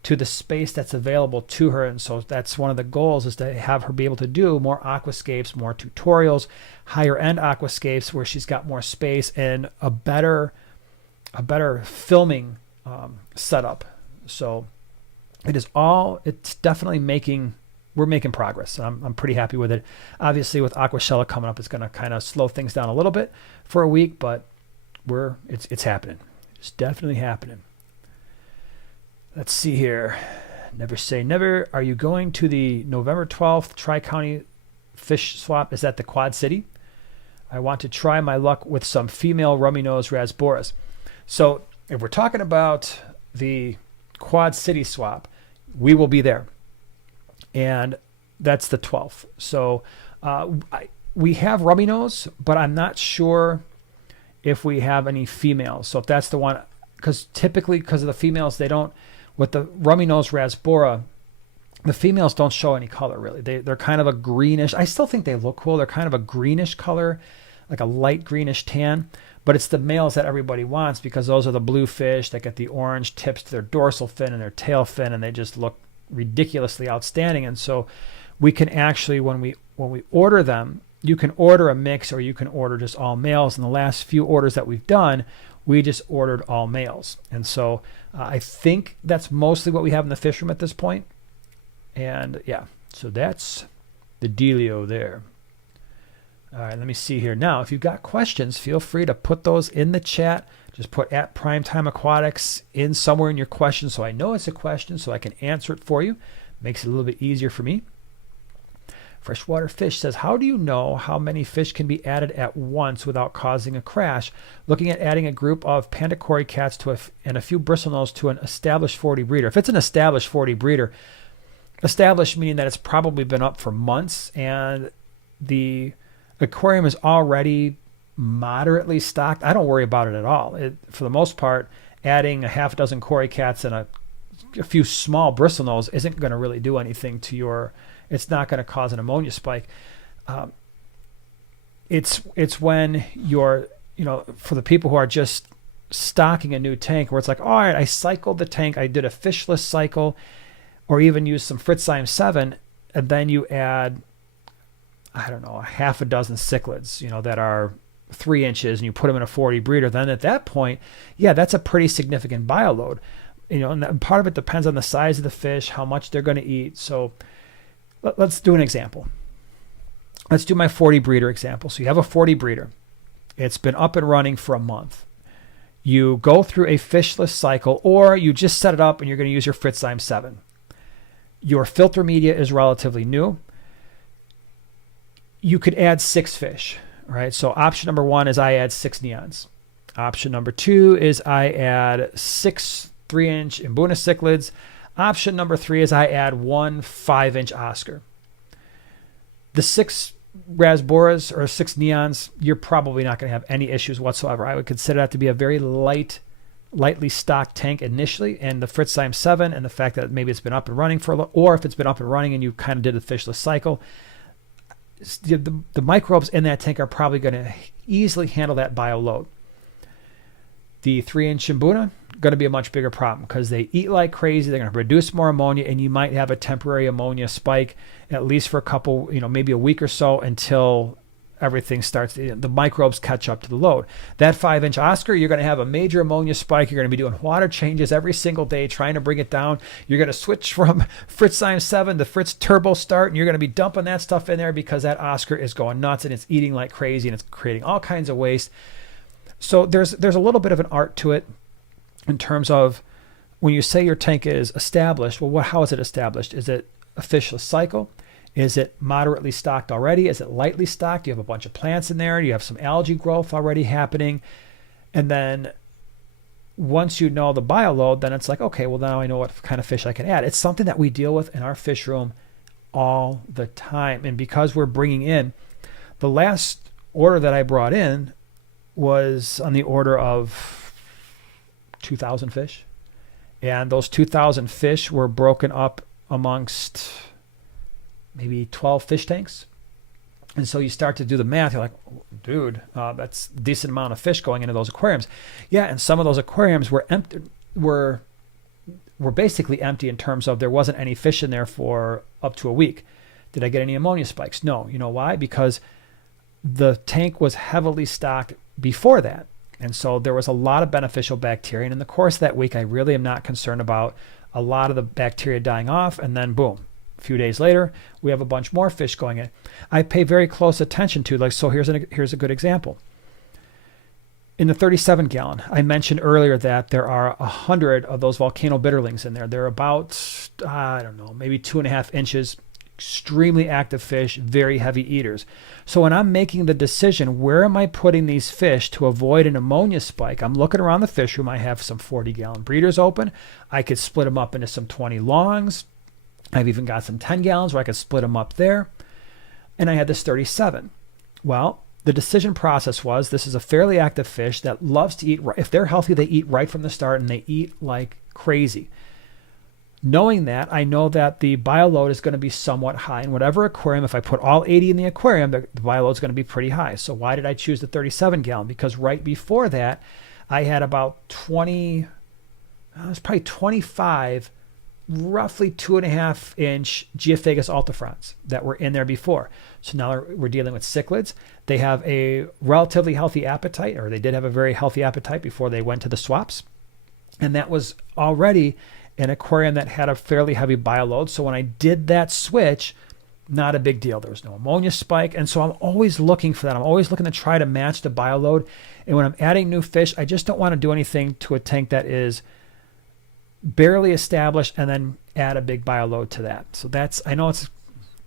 to the space that's available to her. And so that's one of the goals, is to have her be able to do more aquascapes, more tutorials, higher end aquascapes where she's got more space and a better filming setup. So it's definitely we're making progress. I'm pretty happy with it. Obviously with Aquashella coming up, it's going to kind of slow things down a little bit for a week, but it's happening. It's definitely happening. Let's see here. Never say never. Are you going to the November 12th Tri-County Fish Swap? Is that the Quad City? I want to try my luck with some female rummy nose rasboras. So if we're talking about the Quad City swap, we will be there. And that's the 12th. So we have rummy nose, but I'm not sure if we have any females. So if that's the one, because typically because of the females, they don't, with the rummy nose rasbora, the females don't show any color really. They're kind of a greenish. I still think they look cool. They're kind of a greenish color, like a light greenish tan. But it's the males that everybody wants because those are the blue fish that get the orange tips to their dorsal fin and their tail fin, and they just look ridiculously outstanding. And so we can actually, when we order them, you can order a mix or you can order just all males. In the last few orders that we've done, we just ordered all males. And so I think that's mostly what we have in the fish room at this point. And yeah, so that's the dealio there. All right, let me see here. Now, if you've got questions, feel free to put those in the chat. Just put at Primetime Aquatics in somewhere in your question so I know it's a question so I can answer it for you. Makes it a little bit easier for me. Freshwater Fish says, how do you know how many fish can be added at once without causing a crash? Looking at adding a group of panda cory cats and a few bristlenose to an established 40 breeder. If it's an established 40 breeder, established meaning that it's probably been up for months and the aquarium is already moderately stocked, I don't worry about it at all. For the most part, adding a half dozen cory cats and a few small bristlenose isn't going to really do anything to your, it's not going to cause an ammonia spike. It's when you're, for the people who are just stocking a new tank where it's like, all right, I cycled the tank, I did a fishless cycle, or even use some Fritzheim 7, and then you add, I don't know, a half a dozen cichlids, that are 3 inches, and you put them in a 40 breeder, then at that point, yeah, that's a pretty significant bioload. And part of it depends on the size of the fish, how much they're going to eat. So let's do an example. Let's do my 40 breeder example. So you have a 40 breeder. It's been up and running for a month. You go through a fishless cycle, or you just set it up and you're going to use your Fritzheim 7. Your filter media is relatively new. You could add 6 fish. All right, so option number 1 is I add 6 neons. Option number 2 is I add 6 3-inch Mbuna cichlids. Option number 3 is I add 1 5-inch Oscar. The 6 rasboras or 6 neons, you're probably not going to have any issues whatsoever. I would consider that to be a very lightly stocked tank initially, and the Fritzheim 7 and the fact that maybe it's been up and running for a little, or if it's been up and running and you kind of did the fishless cycle, the microbes in that tank are probably going to easily handle that bio load. The 3-inch Mbuna, going to be a much bigger problem because they eat like crazy. They're going to produce more ammonia, and you might have a temporary ammonia spike, at least for a couple, maybe a week or so until everything starts, the microbes catch up to the load. That 5-inch Oscar, you're going to have a major ammonia spike. You're going to be doing water changes every single day, trying to bring it down. You're going to switch from Fritzheim 7 to Fritz Turbo Start, and you're going to be dumping that stuff in there because that Oscar is going nuts and it's eating like crazy and it's creating all kinds of waste. So there's a little bit of an art to it in terms of when you say your tank is established, well, how is it established? Is it a fishless cycle? Is it moderately stocked already? Is it lightly stocked? Do you have a bunch of plants in there? Do you have some algae growth already happening? And then once you know the bio load, then it's like, okay, well, now I know what kind of fish I can add. It's something that we deal with in our fish room all the time. And because we're bringing in, the last order that I brought in was on the order of 2,000 fish. And those 2,000 fish were broken up amongst maybe 12 fish tanks. And so you start to do the math. You're like, dude, that's a decent amount of fish going into those aquariums. Yeah, and some of those aquariums were empty, were basically empty in terms of there wasn't any fish in there for up to a week. Did I get any ammonia spikes? No. You know why? Because the tank was heavily stocked before that. And so there was a lot of beneficial bacteria. And in the course of that week, I really am not concerned about a lot of the bacteria dying off. And then boom, a few days later, we have a bunch more fish going in. I pay very close attention to, like, so here's a good example. In the 37 gallon, I mentioned earlier that there are 100 of those volcano bitterlings in there. They're about, I don't know, maybe 2.5 inches, extremely active fish, very heavy eaters. So when I'm making the decision, where am I putting these fish to avoid an ammonia spike? I'm looking around the fish room. I have some 40-gallon breeders open. I could split them up into some 20 longs. I've even got some 10 gallons where I could split them up there. And I had this 37. Well, the decision process was, this is a fairly active fish that loves to eat. If they're healthy, they eat right from the start, and they eat like crazy. Knowing that, I know that the bio load is going to be somewhat high. In whatever aquarium, if I put all 80 in the aquarium, the bio load is going to be pretty high. So why did I choose the 37 gallon? Because right before that, I had about 20, it was probably 25, roughly 2.5 inch Geophagus altifrons that were in there before. So now we're dealing with cichlids. They have a relatively healthy appetite, or they did have a very healthy appetite before they went to the swaps. And that was already an aquarium that had a fairly heavy bio load. So when I did that switch, not a big deal. There was no ammonia spike. And so I'm always looking for that. I'm always looking to try to match the bio load. And when I'm adding new fish, I just don't want to do anything to a tank that is barely established and then add a big bio load to that. So that's, I know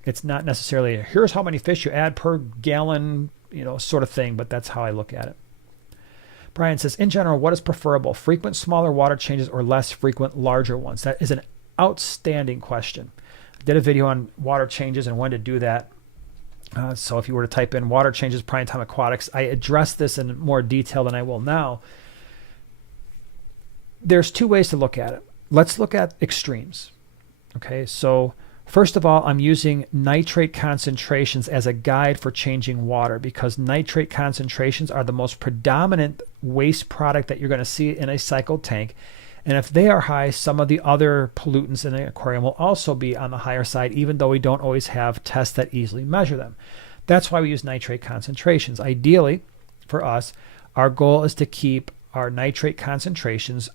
it's not necessarily a, here's how many fish you add per gallon, sort of thing, but that's how I look at it. Brian says, in general, what is preferable? Frequent smaller water changes or less frequent larger ones? That is an outstanding question. I did a video on water changes and when to do that. So if you were to type in water changes, prime time aquatics, I addressed this in more detail than I will now. There's two ways to look at it. Let's look at extremes. Okay, so first of all, I'm using nitrate concentrations as a guide for changing water because nitrate concentrations are the most predominant waste product that you're going to see in a cycled tank. And if they are high, some of the other pollutants in the aquarium will also be on the higher side, even though we don't always have tests that easily measure them. That's why we use nitrate concentrations. Ideally, for us, our goal is to keep our nitrate concentrations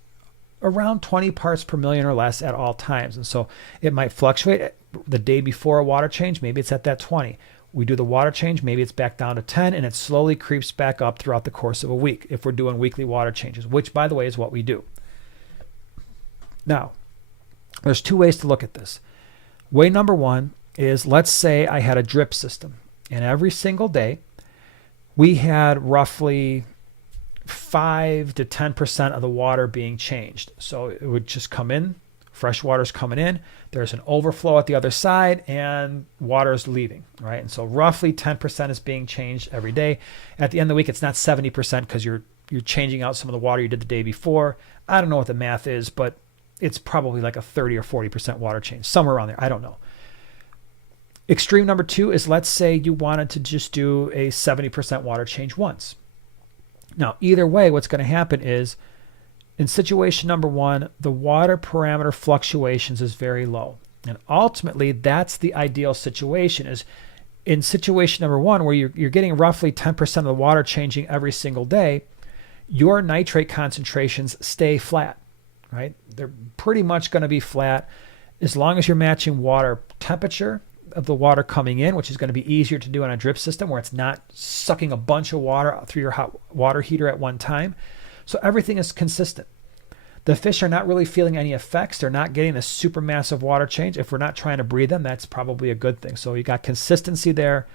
around 20 parts per million or less at all times. And so it might fluctuate. The day before a water change, maybe it's at that 20. We do the water change, maybe it's back down to 10, and it slowly creeps back up throughout the course of a week if we're doing weekly water changes, which, by the way, is what we do. Now, there's two ways to look at this. Way number one is, let's say I had a drip system, and every single day we had roughly 5 to 10% of the water being changed. So it would just come in, fresh water's coming in, there's an overflow at the other side, and water's leaving, right? And so roughly 10% is being changed every day. At the end of the week, it's not 70% because you're changing out some of the water you did the day before. I don't know what the math is, but it's probably like a 30 or 40% water change, somewhere around there. I don't know. Extreme number 2 is, let's say you wanted to just do a 70% water change once. Now, either way, what's going to happen is, in situation number 1, the water parameter fluctuations is very low. And ultimately, that's the ideal situation, is in situation number 1, where you're getting roughly 10% of the water changing every single day, your nitrate concentrations stay flat, right? They're pretty much going to be flat as long as you're matching water temperature of the water coming in, which is going to be easier to do on a drip system where it's not sucking a bunch of water through your hot water heater at one time. So everything is consistent. The fish are not really feeling any effects. They're not getting a super massive water change. If we're not trying to breed them, that's probably a good thing. So you got consistency there.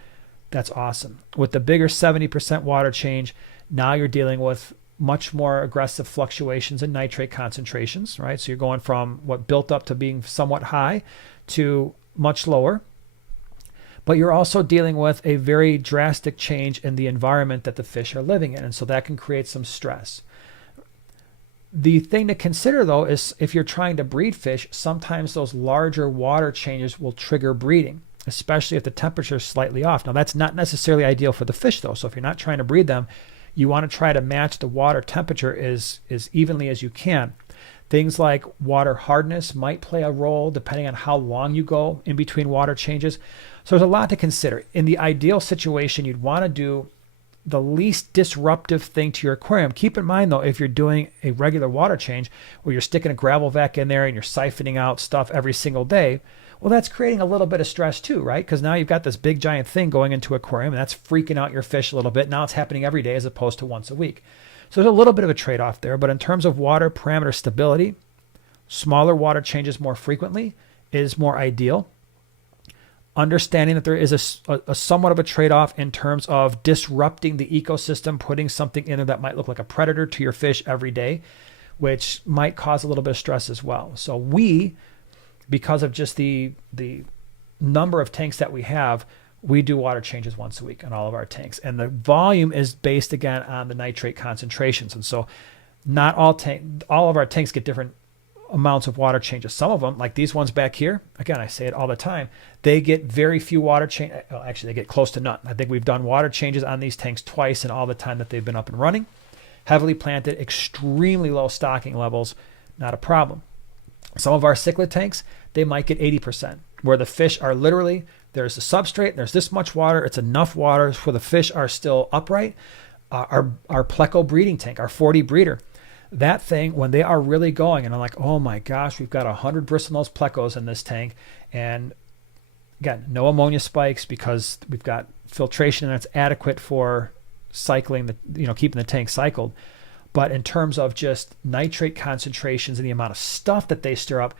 That's awesome. With the bigger 70% water change, now you're dealing with much more aggressive fluctuations in nitrate concentrations, right? So you're going from what built up to being somewhat high to much lower. But you're also dealing with a very drastic change in the environment that the fish are living in. And so that can create some stress. The thing to consider, though, is if you're trying to breed fish, sometimes those larger water changes will trigger breeding, especially if the temperature is slightly off. Now, that's not necessarily ideal for the fish, though. So if you're not trying to breed them, you want to try to match the water temperature as evenly as you can. Things like water hardness might play a role depending on how long you go in between water changes. So there's a lot to consider. In the ideal situation, you'd want to do the least disruptive thing to your aquarium. Keep in mind, though, if you're doing a regular water change where you're sticking a gravel vac in there and you're siphoning out stuff every single day, well, that's creating a little bit of stress too, right? Because now you've got this big giant thing going into aquarium, and that's freaking out your fish a little bit. Now it's happening every day as opposed to once a week. So there's a little bit of a trade-off there. But in terms of water parameter stability, smaller water changes more frequently is more ideal. Understanding that there is a somewhat of a trade-off in terms of disrupting the ecosystem, putting something in there that might look like a predator to your fish every day, which might cause a little bit of stress as well. So we, because of just the number of tanks that we have, we do water changes once a week on all of our tanks. And the volume is based, again, on the nitrate concentrations. And so not all of our tanks get different amounts of water changes. Some of them, like these ones back here, again, I say it all the time, they get very few water changes. Well, actually, they get close to none. I think we've done water changes on these tanks twice in all the time that they've been up and running. Heavily planted, extremely low stocking levels, not a problem. Some of our cichlid tanks, they might get 80%, where the fish are literally, there's the substrate, there's this much water, it's enough water where the fish are still upright. Our pleco breeding tank, our 40 breeder, that thing, when they are really going, and I'm like, oh my gosh, we've got 100 bristlenose plecos in this tank, and again, no ammonia spikes because we've got filtration that's adequate for cycling keeping the tank cycled. But in terms of just nitrate concentrations and the amount of stuff that they stir up,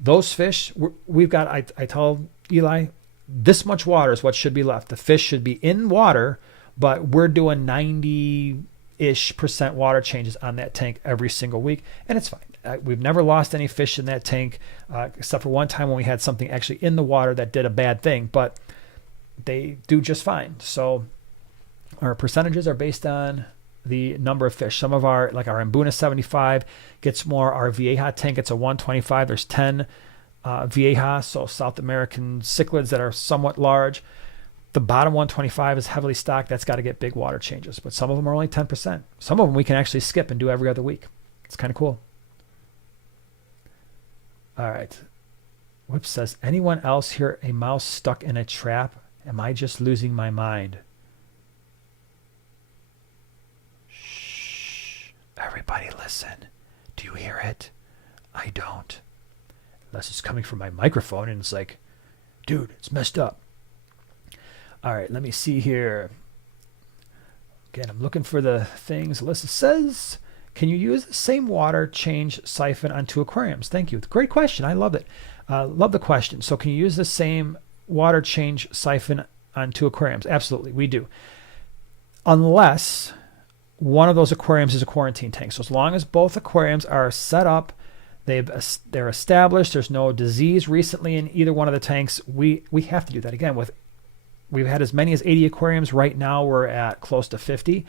those fish, we've got, I tell Eli, this much water is what should be left. The fish should be in water, but we're doing 90-ish% water changes on that tank every single week, and it's fine. We've never lost any fish in that tank, except for one time when we had something actually in the water that did a bad thing, but they do just fine. So our percentages are based on the number of fish. Some of our, like our Mbuna 75 gets more. Our Vieja tank gets a 125. There's 10 Vieja, so South American cichlids that are somewhat large. The bottom 125 is heavily stocked. That's got to get big water changes, but some of them are only 10%. Some of them we can actually skip and do every other week. It's kind of cool. All right. Whip says, anyone else hear a mouse stuck in a trap? Am I just losing my mind? Shh. Everybody listen. Do you hear it? I don't. Unless it's coming from my microphone and it's like, dude, it's messed up. All right, let me see here. Again, I'm looking for the things. Alyssa says, can you use the same water change siphon on 2 aquariums? Thank you. Great question. I love it. Love the question. So can you use the same water change siphon on 2 aquariums? Absolutely, we do. unless one of those aquariums is a quarantine tank. So as long as both aquariums are set up, they're established, there's no disease recently in either one of the tanks, we have to do that. Again, we've had as many as 80 aquariums. Right now we're at close to 50.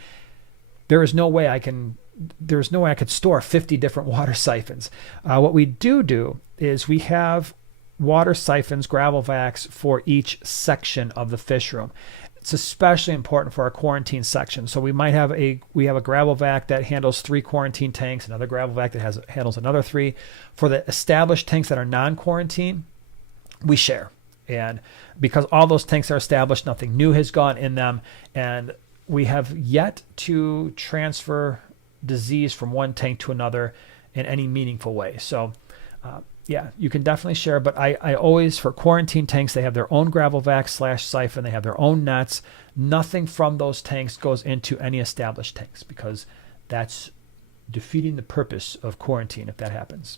There's no way I could store 50 different water siphons. What we do is we have water siphons, gravel vacs for each section of the fish room. It's especially important for our quarantine section. So we have a gravel vac that handles 3 quarantine tanks, another gravel vac that handles another 3. For the established tanks that are non-quarantine, we share. And because all those tanks are established, nothing new has gone in them, and we have yet to transfer disease from one tank to another in any meaningful way. So yeah, you can definitely share, but I always, for quarantine tanks, they have their own gravel vac / siphon. They have their own nets. Nothing from those tanks goes into any established tanks because that's defeating the purpose of quarantine if that happens.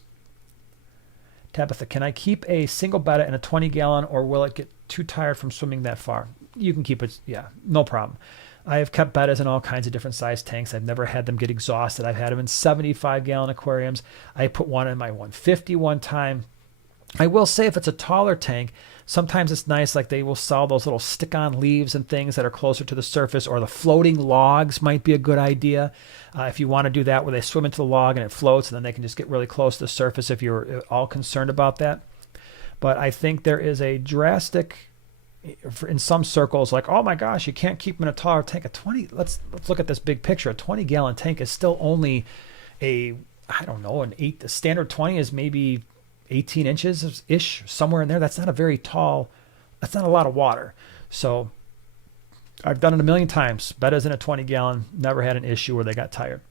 Tabitha, can I keep a single betta in a 20-gallon or will it get too tired from swimming that far? You can keep it, yeah, no problem. I have kept bettas in all kinds of different size tanks. I've never had them get exhausted. I've had them in 75-gallon aquariums. I put one in my 150 one time. I will say if it's a taller tank, sometimes it's nice, like they will sell those little stick-on leaves and things that are closer to the surface, or the floating logs might be a good idea. If you want to do that where they swim into the log and it floats and then they can just get really close to the surface if you're all concerned about that. But I think there is a drastic, in some circles, like, oh my gosh, you can't keep them in a taller tank. A 20, let's look at this big picture. A 20-gallon tank is still only the standard 20 is maybe 18 inches ish, somewhere in there. That's not a very tall, that's not a lot of water. So I've done it a million times. Bettas in a 20-gallon, never had an issue where they got tired.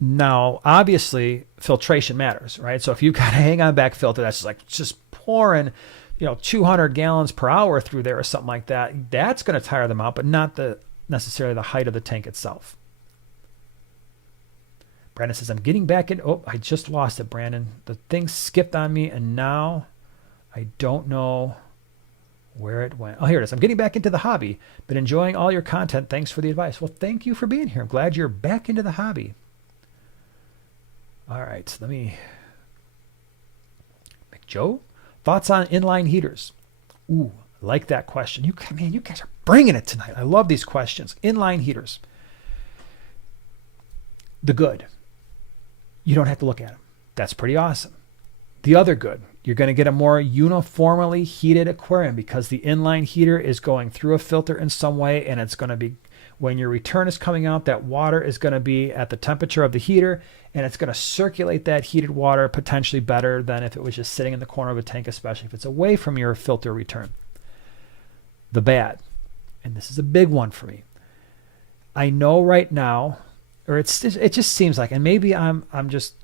Now, obviously, filtration matters, right? So if you've got a hang-on back filter that's just pouring 200 gallons per hour through there or something like that, that's going to tire them out, but not necessarily the height of the tank itself. Brandon says, I'm getting back in. Oh, I just lost it, Brandon. The thing skipped on me, and now I don't know where it went. Oh, here it is. I'm getting back into the hobby. Been enjoying all your content. Thanks for the advice. Well, thank you for being here. I'm glad you're back into the hobby. All right, let me... McJoe? Thoughts on inline heaters? Ooh, I like that question. You guys are bringing it tonight. I love these questions. Inline heaters. The good, you don't have to look at them. That's pretty awesome. The other good, you're going to get a more uniformly heated aquarium because the inline heater is going through a filter in some way, and it's going to be, when your return is coming out, that water is going to be at the temperature of the heater, and it's going to circulate that heated water potentially better than if it was just sitting in the corner of a tank, especially if it's away from your filter return. The bad, and this is a big one for me. I know right now, or it just seems like, and maybe I'm just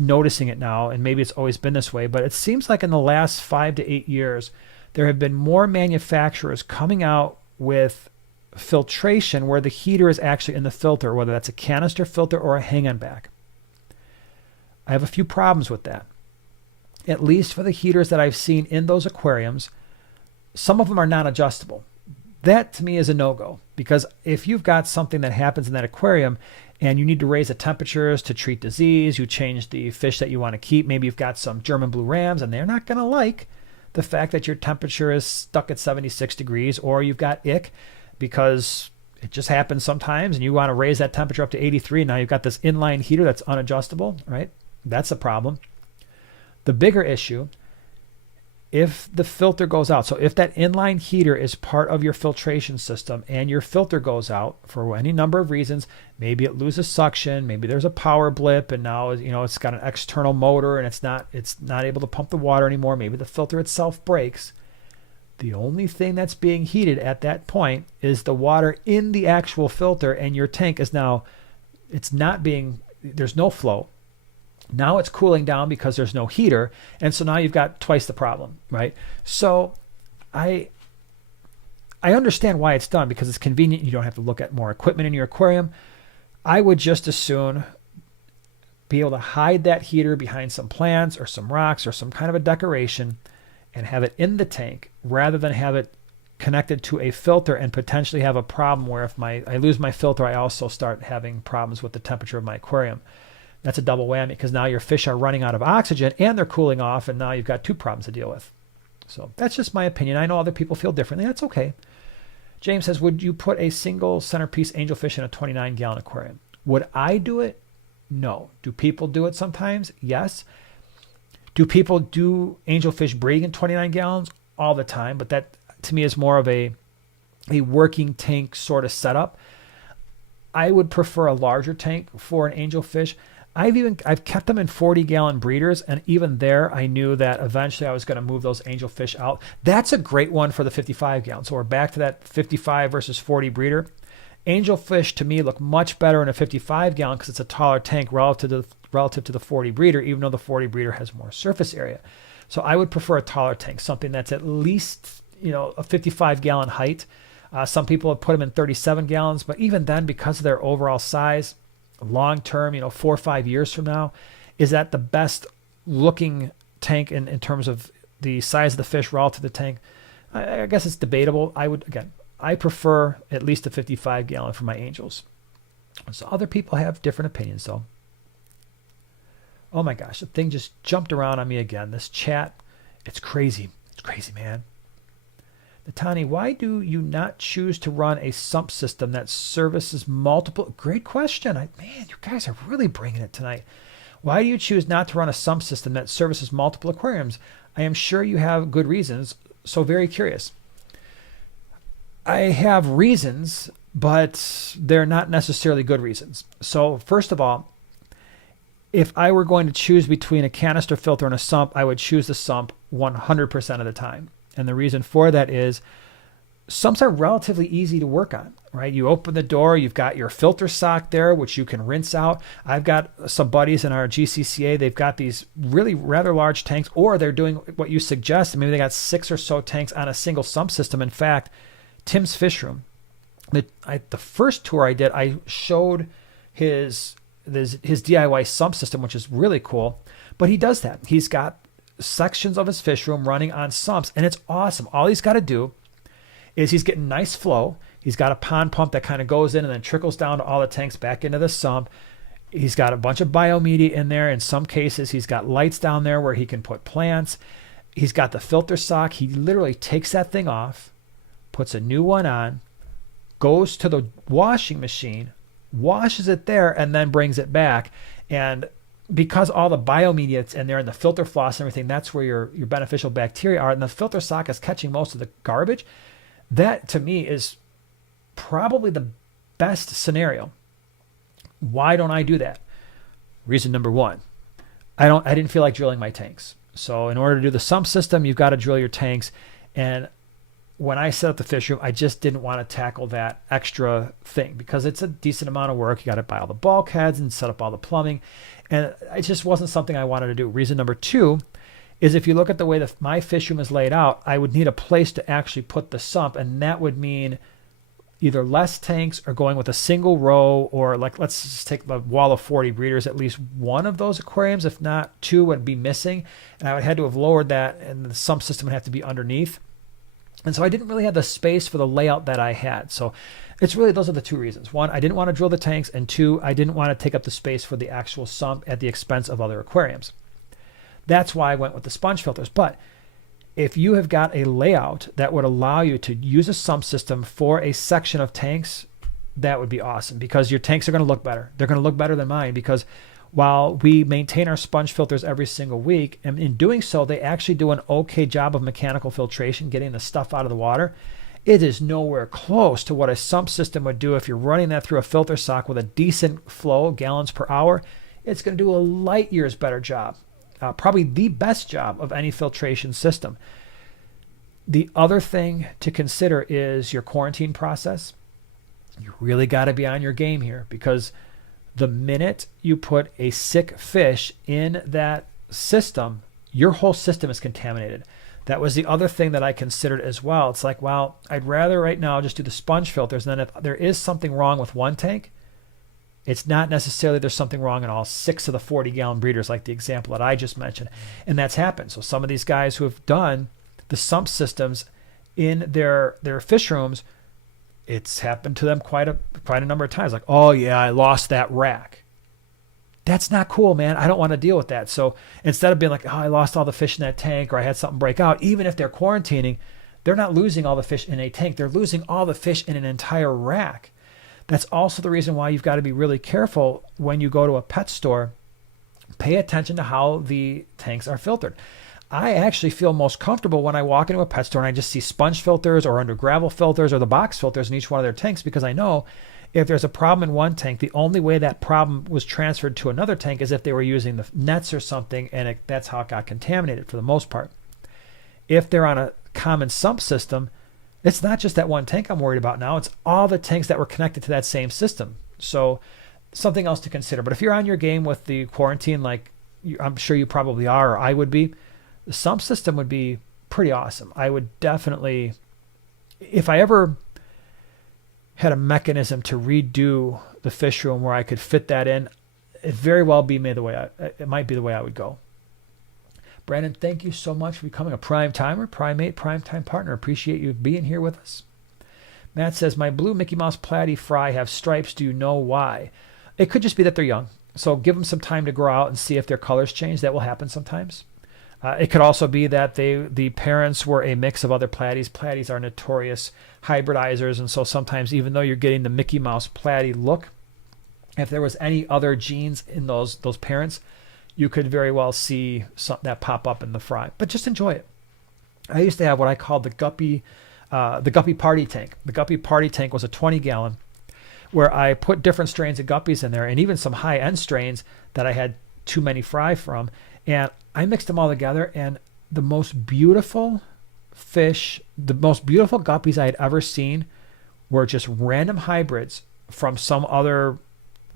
noticing it now, and maybe it's always been this way, but it seems like in the last 5 to 8 years, there have been more manufacturers coming out with filtration where the heater is actually in the filter, whether that's a canister filter or a hang-on back. I have a few problems with that. At least for the heaters that I've seen in those aquariums, some of them are non-adjustable. That to me is a no-go, because if you've got something that happens in that aquarium and you need to raise the temperatures to treat disease, you change the fish that you want to keep, maybe you've got some German blue rams and they're not going to like the fact that your temperature is stuck at 76 degrees, or you've got ick because it just happens sometimes and you want to raise that temperature up to 83. Now you've got this inline heater that's unadjustable, right? That's a problem. The bigger issue, if the filter goes out, so if that inline heater is part of your filtration system and your filter goes out for any number of reasons, maybe it loses suction, maybe there's a power blip and now it's got an external motor and it's not able to pump the water anymore, maybe the filter itself breaks, the only thing that's being heated at that point is the water in the actual filter, and your tank is now, there's no flow. Now it's cooling down because there's no heater, and so now you've got twice the problem, right? So I understand why it's done, because it's convenient. You don't have to look at more equipment in your aquarium. I would just as soon be able to hide that heater behind some plants or some rocks or some kind of a decoration and have it in the tank rather than have it connected to a filter and potentially have a problem where if I lose my filter, I also start having problems with the temperature of my aquarium. That's a double whammy because now your fish are running out of oxygen and they're cooling off, and now you've got two problems to deal with. So that's just my opinion. I know other people feel differently. That's okay. James says, would you put a single centerpiece angelfish in a 29-gallon aquarium? Would I do it? No. Do people do it sometimes? Yes. Do people do angelfish breeding in 29 gallons? All the time, but that to me is more of a working tank sort of setup. I would prefer a larger tank for an angelfish. I've kept them in 40-gallon breeders, and even there, I knew that eventually I was going to move those angelfish out. That's a great one for the 55-gallon. So we're back to that 55 versus 40 breeder. Angelfish to me look much better in a 55-gallon because it's a taller tank relative to the 40 breeder, even though the 40 breeder has more surface area. So I would prefer a taller tank, something that's at least a 55-gallon height. Some people have put them in 37 gallons, but even then, because of their overall size, long term, 4 or 5 years from now, is that the best looking tank in terms of the size of the fish relative to the tank? I guess it's debatable. I prefer at least a 55-gallon for my angels. So other people have different opinions, though. Oh my gosh, the thing just jumped around on me again. This chat, it's crazy. It's crazy, man. Natani, why do you not choose to run a sump system that services multiple? Great question. Man, you guys are really bringing it tonight. Why do you choose not to run a sump system that services multiple aquariums? I am sure you have good reasons, so very curious. I have reasons, but they're not necessarily good reasons. So first of all, if I were going to choose between a canister filter and a sump, I would choose the sump 100% of the time. And the reason for that is sumps are relatively easy to work on, right? You open the door, you've got your filter sock there, which you can rinse out. I've got some buddies in our GCCA. They've got these really rather large tanks, or they're doing what you suggest. Maybe they got 6 or so tanks on a single sump system. In fact, Tim's Fish Room, the first tour I did, I showed his DIY sump system, which is really cool. But he does that. He's got sections of his fish room running on sumps, and it's awesome. All he's got to do is he's getting nice flow. He's got a pond pump that kind of goes in and then trickles down to all the tanks back into the sump. He's got a bunch of biomedia in there. In some cases, he's got lights down there where he can put plants. He's got the filter sock. He literally takes that thing off, puts a new one on, goes to the washing machine, washes it there, and then brings it back. And because all the biomedia in there and the filter floss and everything, that's where your beneficial bacteria are. And the filter sock is catching most of the garbage. That to me is probably the best scenario. Why don't I do that? Reason number one, I didn't feel like drilling my tanks. So in order to do the sump system, you've got to drill your tanks. And when I set up the fish room, I just didn't want to tackle that extra thing because it's a decent amount of work. You got to buy all the bulkheads and set up all the plumbing. And it just wasn't something I wanted to do. Reason number two is if you look at the way that my fish room is laid out, I would need a place to actually put the sump. And that would mean either less tanks or going with a single row, or like, let's just take the wall of 40 breeders, at least one of those aquariums, if not two, would be missing. And I would have to have lowered that, and the sump system would have to be underneath. And so I didn't really have the space for the layout that I had. So it's really, those are the two reasons. One, I didn't want to drill the tanks. And two, I didn't want to take up the space for the actual sump at the expense of other aquariums. That's why I went with the sponge filters. But if you have got a layout that would allow you to use a sump system for a section of tanks, that would be awesome, because your tanks are going to look better. They're going to look better than mine, because while we maintain our sponge filters every single week, and in doing so, they actually do an okay job of mechanical filtration, getting the stuff out of the water. It is nowhere close to what a sump system would do if you're running that through a filter sock with a decent flow, gallons per hour. It's going to do a light years better job, probably the best job of any filtration system. The other thing to consider is your quarantine process. You really got to be on your game here, because the minute you put a sick fish in that system, your whole system is contaminated. That was the other thing that I considered as well. It's like, well, I'd rather right now just do the sponge filters. And then if there is something wrong with one tank, it's not necessarily there's something wrong in all 6 of the 40-gallon breeders, like the example that I just mentioned. And that's happened. So some of these guys who have done the sump systems in their fish rooms, it's happened to them quite a number of times. Like, oh yeah, I lost that rack. That's not cool, man. I don't want to deal with that. So instead of being like, oh, I lost all the fish in that tank, or I had something break out, even if they're quarantining, they're not losing all the fish in a tank. They're losing all the fish in an entire rack. That's also the reason why you've got to be really careful when you go to a pet store. Pay attention to how the tanks are filtered. I actually feel most comfortable when I walk into a pet store and I just see sponge filters or under gravel filters or the box filters in each one of their tanks, because I know if there's a problem in one tank, the only way that problem was transferred to another tank is if they were using the nets or something, and that's how it got contaminated for the most part. If they're on a common sump system, it's not just that one tank I'm worried about now. It's all the tanks that were connected to that same system. So something else to consider. But if you're on your game with the quarantine, like I'm sure you probably are, or I would be, the sump system would be pretty awesome. I would definitely, if I ever had a mechanism to redo the fish room where I could fit that in, it very well be me the way it might be the way I would go. Brandon, thank you so much for becoming a prime timer, primate, prime time partner. Appreciate you being here with us. Matt says, my blue Mickey Mouse platy fry have stripes. Do you know why? It could just be that they're young. So give them some time to grow out and see if their colors change. That will happen sometimes. It could also be that the parents were a mix of other platies. Platies are notorious hybridizers, and so sometimes even though you're getting the Mickey Mouse platy look, if there was any other genes in those parents, you could very well see that pop up in the fry. But just enjoy it. I used to have what I called the guppy party tank. The guppy party tank was a 20-gallon where I put different strains of guppies in there, and even some high-end strains that I had too many fry from. And I mixed them all together, and the most beautiful fish, the most beautiful guppies I had ever seen were just random hybrids from some other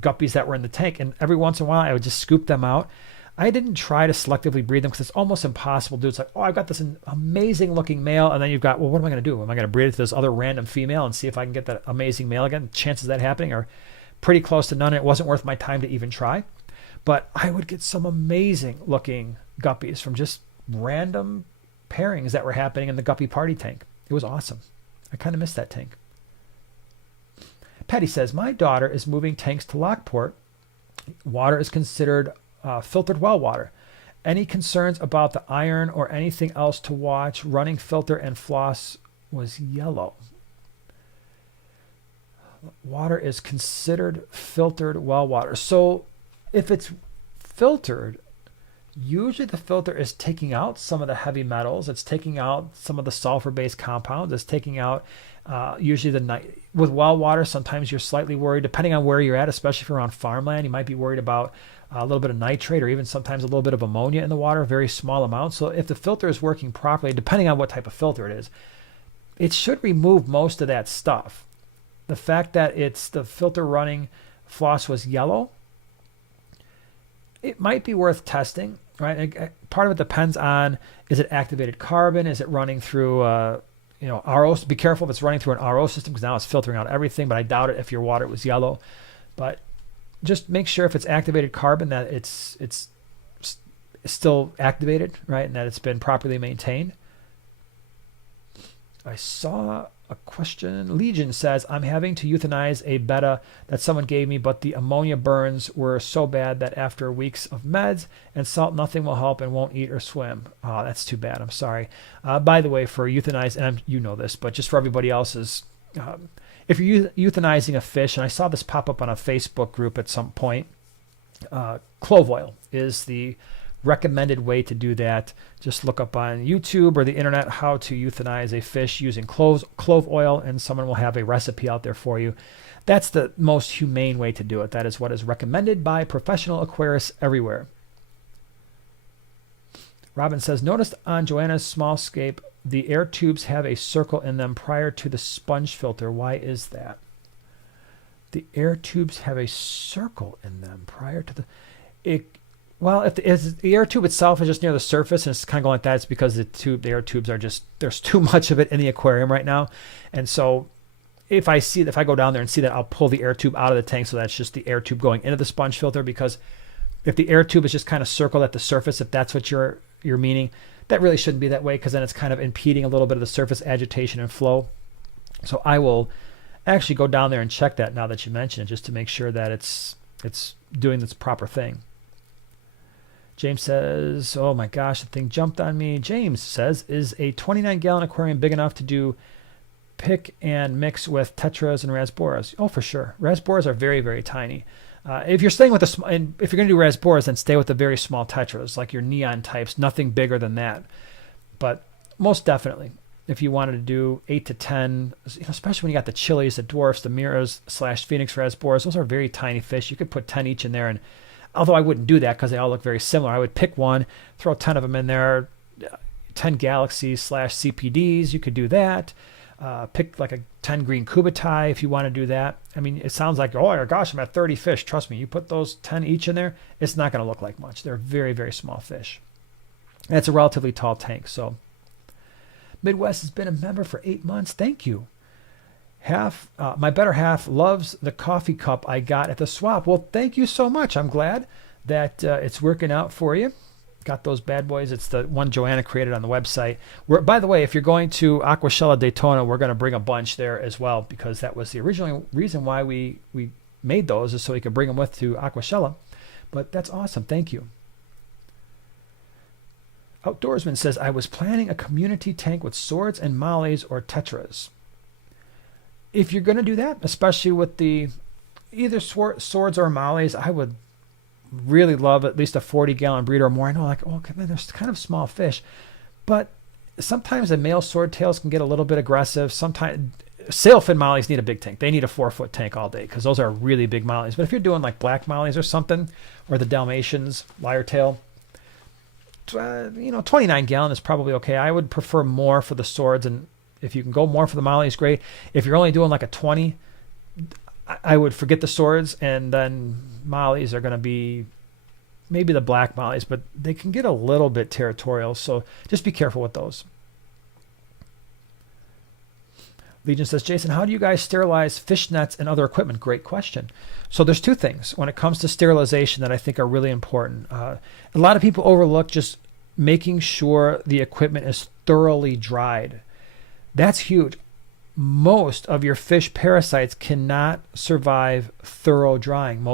guppies that were in the tank. And every once in a while, I would just scoop them out. I didn't try to selectively breed them because it's almost impossible to do. It's like, oh, I've got this amazing looking male, and then you've got, well, what am I going to do? Am I going to breed it to this other random female and see if I can get that amazing male again? Chances of that happening are pretty close to none. It wasn't worth my time to even try. But I would get some amazing looking guppies from just random pairings that were happening in the guppy party tank. It was awesome. I kind of missed that tank. Patty says, my daughter is moving tanks to Lockport. Water is considered filtered well water. Any concerns about the iron or anything else to watch? Running filter and floss was yellow. Water is considered filtered well water. So if it's filtered, usually the filter is taking out some of the heavy metals. It's taking out some of the sulfur-based compounds. It's taking out usually with well water. Sometimes you're slightly worried, depending on where you're at, especially if you're on farmland. You might be worried about a little bit of nitrate or even sometimes a little bit of ammonia in the water, very small amounts. So if the filter is working properly, depending on what type of filter it is, it should remove most of that stuff. The fact that it's the filter running floss was yellow, it might be worth testing, right? Part of it depends on, is it activated carbon? Is it running through, RO? Be careful if it's running through an RO system, because now it's filtering out everything, but I doubt it if your water was yellow. But just make sure if it's activated carbon that it's still activated, right? And that it's been properly maintained. I saw a question. Legion says, I'm having to euthanize a betta that someone gave me, but the ammonia burns were so bad that after weeks of meds and salt, nothing will help and won't eat or swim. Oh, that's too bad. I'm sorry. By the way, for euthanize, and you know this, but just for everybody else's, if you're euthanizing a fish, and I saw this pop up on a Facebook group at some point, clove oil is the recommended way to do that. Just look up on YouTube or the internet how to euthanize a fish using clove oil, and someone will have a recipe out there for you. That's the most humane way to do it. That is what is recommended by professional aquarists everywhere. Robin says, noticed on Joanna's small scape, the air tubes have a circle in them prior to the sponge filter. Why is that? The air tubes have a circle in them prior to the... Well, if the air tube itself is just near the surface and it's kind of going like that, it's because the air tubes are just, there's too much of it in the aquarium right now. And so if I go down there and see that, I'll pull the air tube out of the tank, so that's just the air tube going into the sponge filter. Because if the air tube is just kind of circled at the surface, if that's what you're meaning, that really shouldn't be that way, because then it's kind of impeding a little bit of the surface agitation and flow. So I will actually go down there and check that now that you mention it, just to make sure that it's doing its proper thing. James says, oh my gosh, the thing jumped on me. James says, is a 29-gallon aquarium big enough to do pick and mix with tetras and rasboras? Oh, for sure. Rasboras are very, very tiny. If you're staying with if you're going to do rasboras, then stay with the very small tetras, like your neon types, nothing bigger than that. But most definitely, if you wanted to do 8 to 10, especially when you got the chilies, the dwarfs, the miras / phoenix rasboras, those are very tiny fish. You could put 10 each in there, and although I wouldn't do that because they all look very similar, I would pick one, throw 10 of them in there, 10 galaxies / CPDs. You could do that. Pick like a 10 green kubatai if you want to do that. I mean, it sounds like, oh my gosh, I'm at 30 fish. Trust me, you put those 10 each in there, it's not going to look like much. They're very, very small fish. And it's a relatively tall tank. So Midwest has been a member for 8 months. Thank you. My better half loves the coffee cup I got at the swap. Well, thank you so much. I'm glad that it's working out for you. Got those bad boys. It's the one Joanna created on the website. By the way, if you're going to Aquashella Daytona, we're going to bring a bunch there as well, because that was the original reason why we made those, is so we could bring them with to Aquashella. But that's awesome. Thank you. Outdoorsman says, I was planning a community tank with swords and mollies or tetras. If you're going to do that, especially with the either swords or mollies, I would really love at least a 40-gallon breeder or more. I know, like, oh, man, there's kind of small fish, but sometimes the male swordtails can get a little bit aggressive. Sometimes sailfin mollies need a big tank. They need a 4-foot tank all day, because those are really big mollies. But if you're doing like black mollies or something, or the Dalmatians, lyre-tail, 29-gallon is probably okay. I would prefer more for the swords, and if you can go more for the mollies, great. If you're only doing like a 20, I would forget the swords, and then mollies are going to be maybe the black mollies, but they can get a little bit territorial, so just be careful with those. Legion says, Jason, how do you guys sterilize fish nets and other equipment? Great question. So there's two things when it comes to sterilization that I think are really important. A lot of people overlook just making sure the equipment is thoroughly dried. That's huge. Most of your fish parasites cannot survive thorough drying.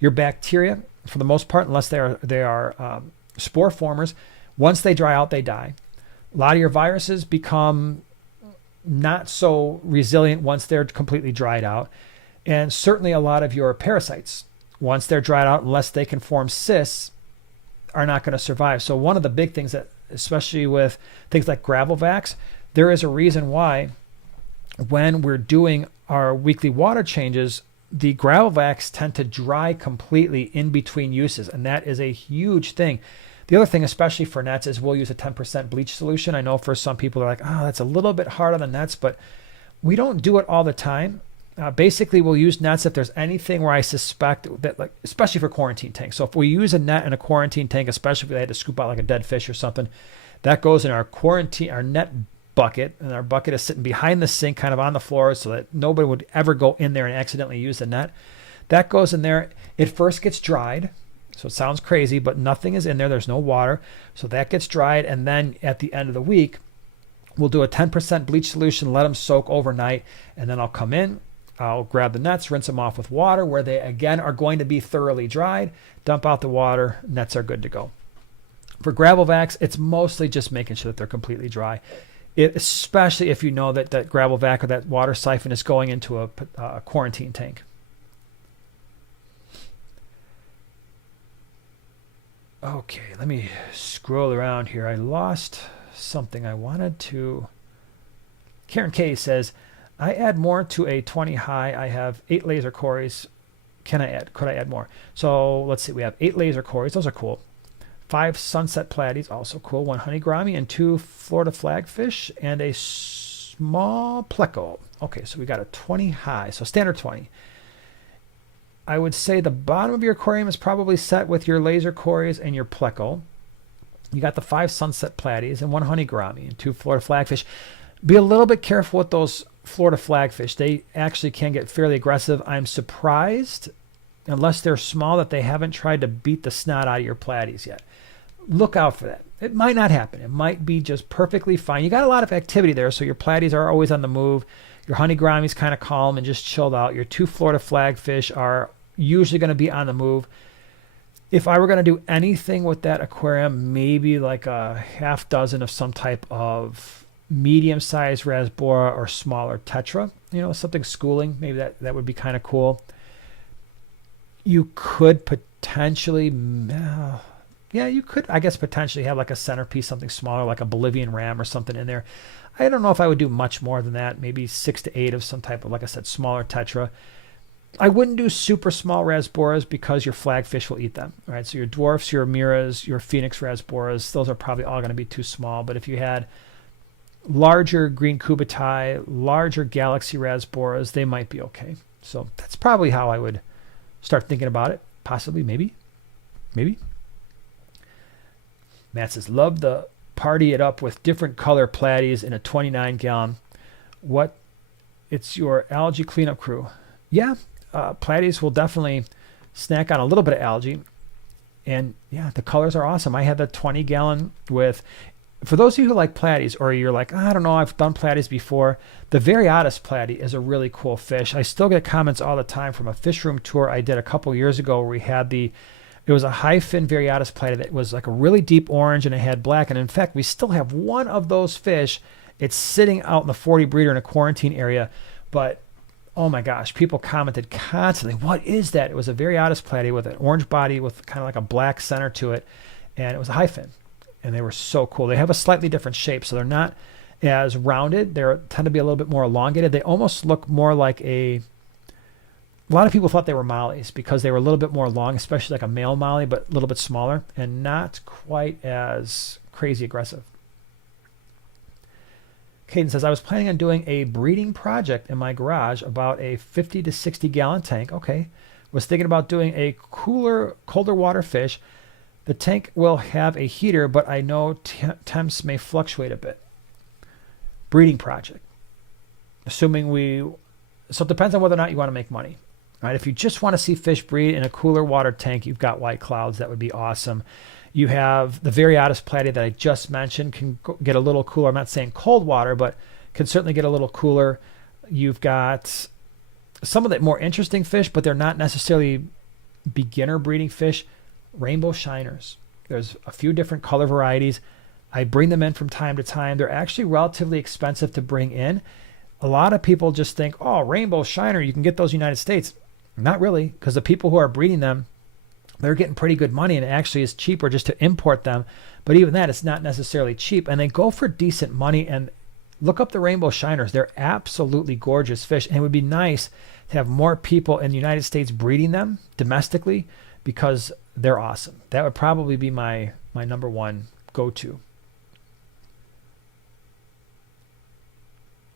Your bacteria, for the most part, unless they are spore formers, once they dry out, they die. A lot of your viruses become not so resilient once they're completely dried out. And certainly a lot of your parasites, once they're dried out, unless they can form cysts, are not going to survive. So one of the big things that, especially with things like gravel vacs, there is a reason why when we're doing our weekly water changes, the gravel vacs tend to dry completely in between uses, and that is a huge thing. The other thing, especially for nets, is we'll use a 10% bleach solution. I know for some people they're like, that's a little bit hard on the nets, but we don't do it all the time. Basically, we'll use nets if there's anything where I suspect that, like, especially for quarantine tanks. So if we use a net in a quarantine tank, especially if they had to scoop out like a dead fish or something, that goes in our net bucket, and our bucket is sitting behind the sink, kind of on the floor, so that nobody would ever go in there and accidentally use the net. That goes in there. It first gets dried, so it sounds crazy, but nothing is in there. There's no water, so that gets dried, and then at the end of the week, we'll do a 10% bleach solution, let them soak overnight, and then I'll come in, I'll grab the nets, rinse them off with water, where they again are going to be thoroughly dried, dump out the water, nets are good to go. For gravel vacs, it's mostly just making sure that they're completely dry. Especially if you know that gravel vac or that water siphon is going into a quarantine tank. Okay, let me scroll around here. I lost something I wanted to. Karen K says, I add more to a 20 high. I have 8 laser cories. Could I add more? So let's see. We have 8 laser cories. Those are cool. 5 sunset platies, also cool. 1 honey gourami and 2 Florida flagfish and a small pleco. Okay, so we got a 20 high, so standard 20. I would say the bottom of your aquarium is probably set with your laser cories and your pleco. You got the 5 sunset platies and 1 honey gourami and 2 Florida flagfish. Be a little bit careful with those Florida flagfish. They actually can get fairly aggressive. I'm surprised, unless they're small, that they haven't tried to beat the snot out of your platies yet. look out for that. It might not happen. It might be just perfectly fine. You got a lot of activity there, so your platies are always on the move. Your honey grammies kind of calm and just chilled out. Your 2 Florida flagfish are usually going to be on the move. If I were going to do anything with that aquarium, maybe like a half dozen of some type of medium-sized rasbora or smaller tetra, something schooling. Maybe that would be kind of cool. You could potentially, you could, I guess, potentially have like a centerpiece, something smaller, like a Bolivian ram or something in there. I don't know if I would do much more than that, maybe 6 to 8 of some type of, like I said, smaller tetra. I wouldn't do super small rasboras because your flagfish will eat them, right? So your dwarfs, your amiras, your phoenix rasboras, those are probably all going to be too small. But if you had larger green cubitai, larger galaxy rasboras, they might be okay. So that's probably how I would start thinking about it. Possibly, maybe. Matt says, love the party it up with different color platies in a 29 gallon. It's your algae cleanup crew. Yeah. Platies will definitely snack on a little bit of algae. And yeah, the colors are awesome. I had the 20 gallon with, for those of you who like platies, or you're like, I don't know, I've done platies before. The Variatus platy is a really cool fish. I still get comments all the time from a fish room tour I did a couple years ago where we had it was a high fin Variatus platy that was like a really deep orange and it had black. And in fact, we still have one of those fish. It's sitting out in the 40 breeder in a quarantine area, but oh my gosh, people commented constantly, what is that? It was a Variatus platy with an orange body with kind of like a black center to it. And it was a high fin. And they were so cool. They have a slightly different shape. So they're not as rounded. They tend to be a little bit more elongated. They almost look more like a lot of people thought they were mollies because they were a little bit more long, especially like a male molly, but a little bit smaller and not quite as crazy aggressive. Caden says, I was planning on doing a breeding project in my garage about a 50 to 60 gallon tank. Okay. Was thinking about doing a colder water fish. The tank will have a heater, but I know temps may fluctuate a bit. Breeding project. So it depends on whether or not you want to make money. Right? If you just want to see fish breed in a cooler water tank, you've got white clouds. That would be awesome. You have the Variatus platy that I just mentioned can get a little cooler. I'm not saying cold water, but can certainly get a little cooler. You've got some of the more interesting fish, but they're not necessarily beginner breeding fish. Rainbow shiners. There's a few different color varieties. I bring them in from time to time. They're actually relatively expensive to bring in. A lot of people just think, oh, rainbow shiner, you can get those in the United States. Not really, because the people who are breeding them, they're getting pretty good money, and it actually is cheaper just to import them. But even that, it's not necessarily cheap, and they go for decent money. And look up the rainbow shiners. They're absolutely gorgeous fish, and it would be nice to have more people in the United States breeding them domestically because they're awesome. That would probably be my number one go-to.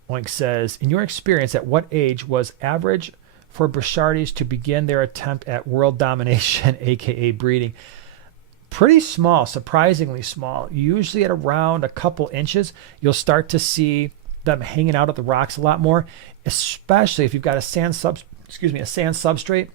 Oink says, in your experience, at what age was average for Brochardies to begin their attempt at world domination, aka breeding? Pretty small, surprisingly small. Usually at around a couple inches, you'll start to see them hanging out at the rocks a lot more, especially if you've got a sand substrate,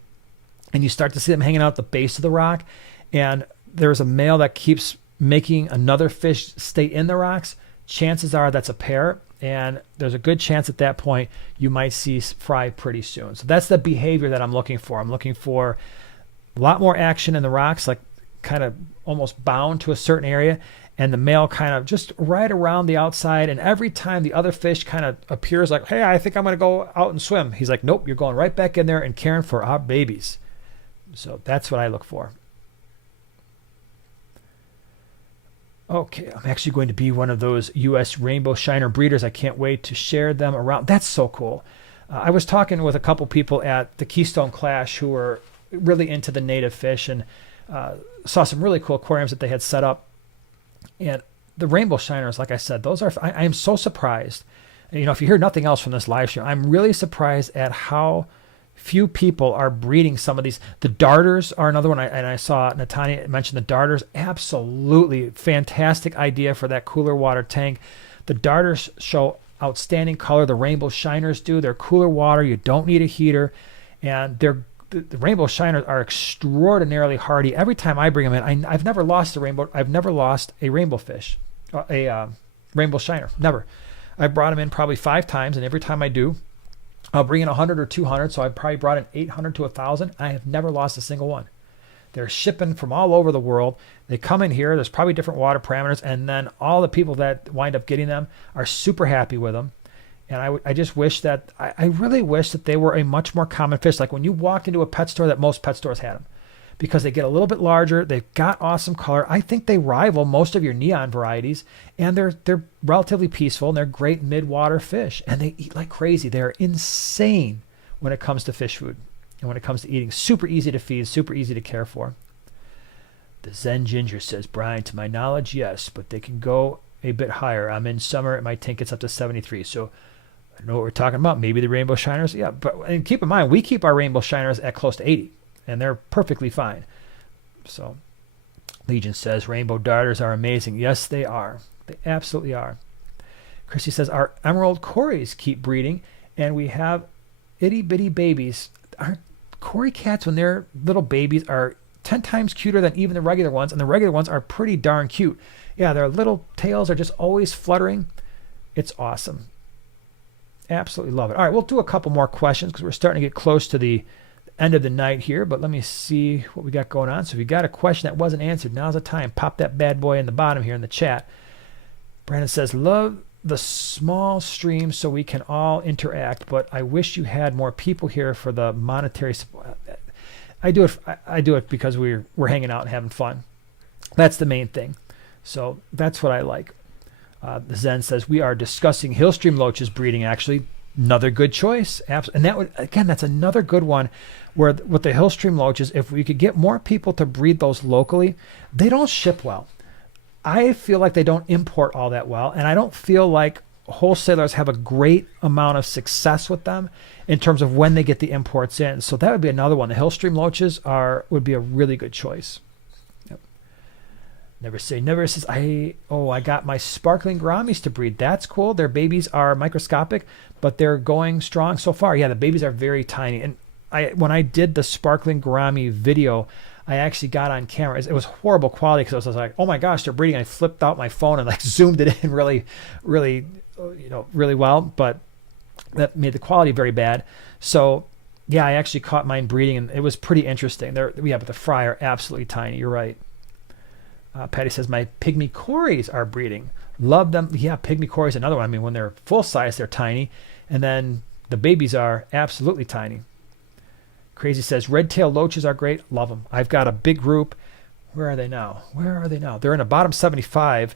and you start to see them hanging out at the base of the rock, and there's a male that keeps making another fish stay in the rocks. Chances are that's a pair, and there's a good chance at that point you might see fry pretty soon. So that's the behavior that I'm looking for. I'm looking for a lot more action in the rocks, like kind of almost bound to a certain area, and the male kind of just right around the outside. And every time the other fish kind of appears like, hey, I think I'm going to go out and swim, he's like, nope, you're going right back in there and caring for our babies. So that's what I look for. Okay, I'm actually going to be one of those U.S. rainbow shiner breeders. I can't wait to share them around. That's so cool. I was talking with a couple people at the Keystone Clash who were really into the native fish, and saw some really cool aquariums that they had set up. And the rainbow shiners, like I said, those are, I am so surprised. And, if you hear nothing else from this live stream, I'm really surprised at how few people are breeding some of these. The darters are another one. I saw Natanya mention the darters. Absolutely fantastic idea for that cooler water tank. The darters show outstanding color. The rainbow shiners do. They're cooler water. You don't need a heater. And they're the rainbow shiners are extraordinarily hardy. Every time I bring them in, I've never lost a rainbow. I've never lost a rainbow fish, a rainbow shiner. Never. I've brought them in probably 5 times, and every time I do, I'll bring in 100 or 200. So I've probably brought in 800 to 1,000. I have never lost a single one. They're shipping from all over the world. They come in here. There's probably different water parameters, and then all the people that wind up getting them are super happy with them. And I just wish that, I really wish that they were a much more common fish. Like when you walked into a pet store, that most pet stores had them, because they get a little bit larger. They've got awesome color. I think they rival most of your neon varieties, and they're relatively peaceful, and they're great mid-water fish, and they eat like crazy. They're insane when it comes to fish food and when it comes to eating. Super easy to feed, super easy to care for. The Zen Ginger says, Brian, to my knowledge, yes, but they can go a bit higher. I'm in summer, and my tank gets up to 73. So I know what we're talking about. Maybe the rainbow shiners. Yeah, but and keep in mind, we keep our rainbow shiners at close to 80, and they're perfectly fine. So Legion says, rainbow darters are amazing. Yes, they are. They absolutely are. Chrissy says, our emerald cories keep breeding, and we have itty-bitty babies. Our cory cats, when they're little babies, are 10 times cuter than even the regular ones, and the regular ones are pretty darn cute. Yeah, their little tails are just always fluttering. It's awesome. Absolutely love it. All right, we'll do a couple more questions because we're starting to get close to the end of the night here, but let me see what we got going on. So if you got a question that wasn't answered, now's the time. Pop that bad boy in the bottom here in the chat. Brandon says, love the small streams so we can all interact, but I wish you had more people here for the monetary support. I do it because we're hanging out and having fun. That's the main thing. So that's what I like. The Zen says, we are discussing hillstream loaches breeding, actually. Another good choice. And that would, again, that's another good one where with the hillstream loaches, if we could get more people to breed those locally, they don't ship well. I feel like they don't import all that well, and I don't feel like wholesalers have a great amount of success with them in terms of when they get the imports in. So that would be another one. The hillstream loaches would be a really good choice. Yep. Never say never says, I got my sparkling gouramis to breed. That's cool. Their babies are microscopic, but they're going strong so far. Yeah, the babies are very tiny. And when I did the sparkling gourami video, I actually got on camera. It was horrible quality because I was like, oh my gosh, they're breeding. I flipped out my phone and like zoomed it in really, really, really well, but that made the quality very bad. So yeah, I actually caught mine breeding, and it was pretty interesting. But the fry are absolutely tiny. You're right. Patty says, my pygmy cories are breeding. Love them. Yeah, pygmy cories, another one. I mean, when they're full size, they're tiny. And then the babies are absolutely tiny. Crazy says, red-tail loaches are great. Love them. I've got a big group. Where are they now? They're in a bottom 75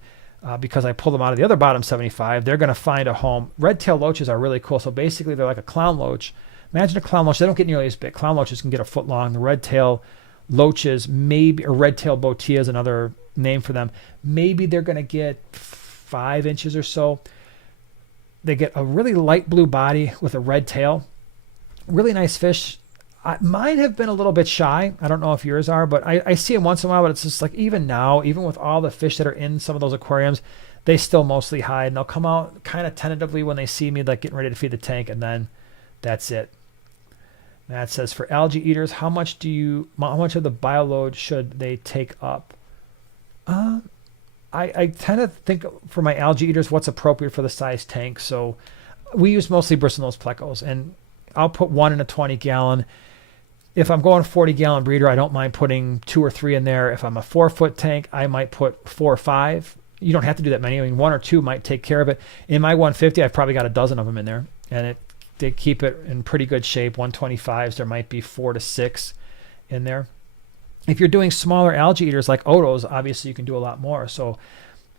because I pulled them out of the other bottom 75. They're going to find a home. Red-tail loaches are really cool. So basically, they're like a clown loach. Imagine a clown loach. They don't get nearly as big. Clown loaches can get a foot long. The red-tail loaches, maybe, or red-tail botea is another name for them. Maybe they're going to get 5 inches or so. They get a really light blue body with a red tail. Really nice fish. Mine have been a little bit shy. I don't know if yours are, but I see them once in a while, but it's just like even now, even with all the fish that are in some of those aquariums, they still mostly hide, and they'll come out kind of tentatively when they see me, like getting ready to feed the tank, and then that's it. Matt says, for algae eaters, how much of the bioload should they take up? I tend to think for my algae eaters, what's appropriate for the size tank. So we use mostly bristlenose plecos, and I'll put 1 in a 20-gallon. If I'm going 40-gallon breeder, I don't mind putting 2 or 3 in there. If I'm a 4-foot tank, I might put 4 or 5. You don't have to do that many. I mean, 1 or 2 might take care of it. In my 150, I've probably got a dozen of them in there, and they keep it in pretty good shape. 125s, there might be 4 to 6 in there. If you're doing smaller algae eaters like otos, obviously you can do a lot more. So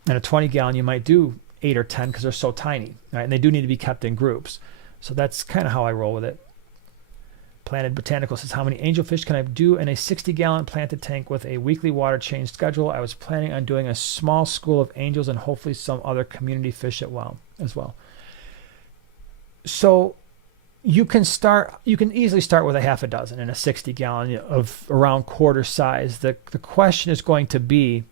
in a 20-gallon, you might do 8 or 10 because they're so tiny, right? And they do need to be kept in groups. So that's kind of how I roll with it. Planted Botanical says, how many angelfish can I do in a 60-gallon planted tank with a weekly water change schedule? I was planning on doing a small school of angels and hopefully some other community fish as well. So you can easily start with a half a dozen in a 60-gallon of around quarter size. The question is going to be,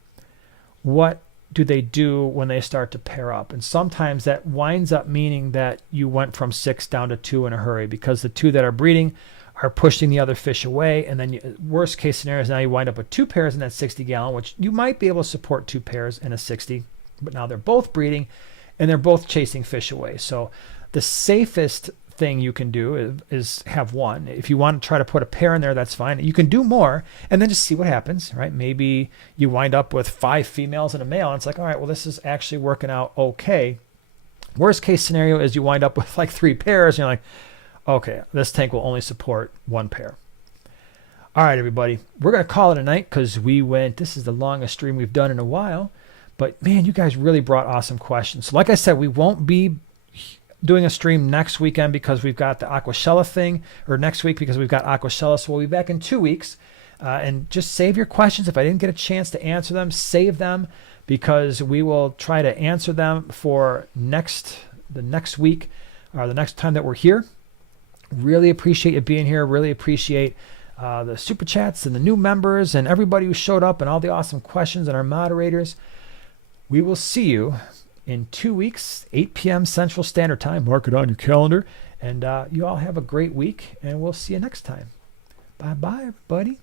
what do they do when they start to pair up? And sometimes that winds up meaning that you went from 6 down to 2 in a hurry because the 2 that are breeding are pushing the other fish away. And then worst case scenario is now you wind up with 2 pairs in that 60 gallon, which you might be able to support 2 pairs in a 60, but now they're both breeding and they're both chasing fish away. So the safest thing you can do is have one. If you want to try to put a pair in there, that's fine. You can do more and then just see what happens, right? Maybe you wind up with 5 females and a male, and it's like, all right, well, this is actually working out okay. Worst case scenario is you wind up with like 3 pairs, and you're like, okay, this tank will only support 1 pair. All right, everybody, we're going to call it a night because this is the longest stream we've done in a while. But man, you guys really brought awesome questions. So like I said, we won't be doing a stream next weekend because we've got the Aquashella thing, or next week because we've got Aquashella. So we'll be back in 2 weeks. And just save your questions. If I didn't get a chance to answer them, save them, because we will try to answer them for the next week or the next time that we're here. Really appreciate you being here. Really appreciate the super chats and the new members and everybody who showed up and all the awesome questions and our moderators. We will see you in 2 weeks, 8 p.m. Central Standard Time. Mark it on your calendar. And you all have a great week, and we'll see you next time. Bye-bye, everybody.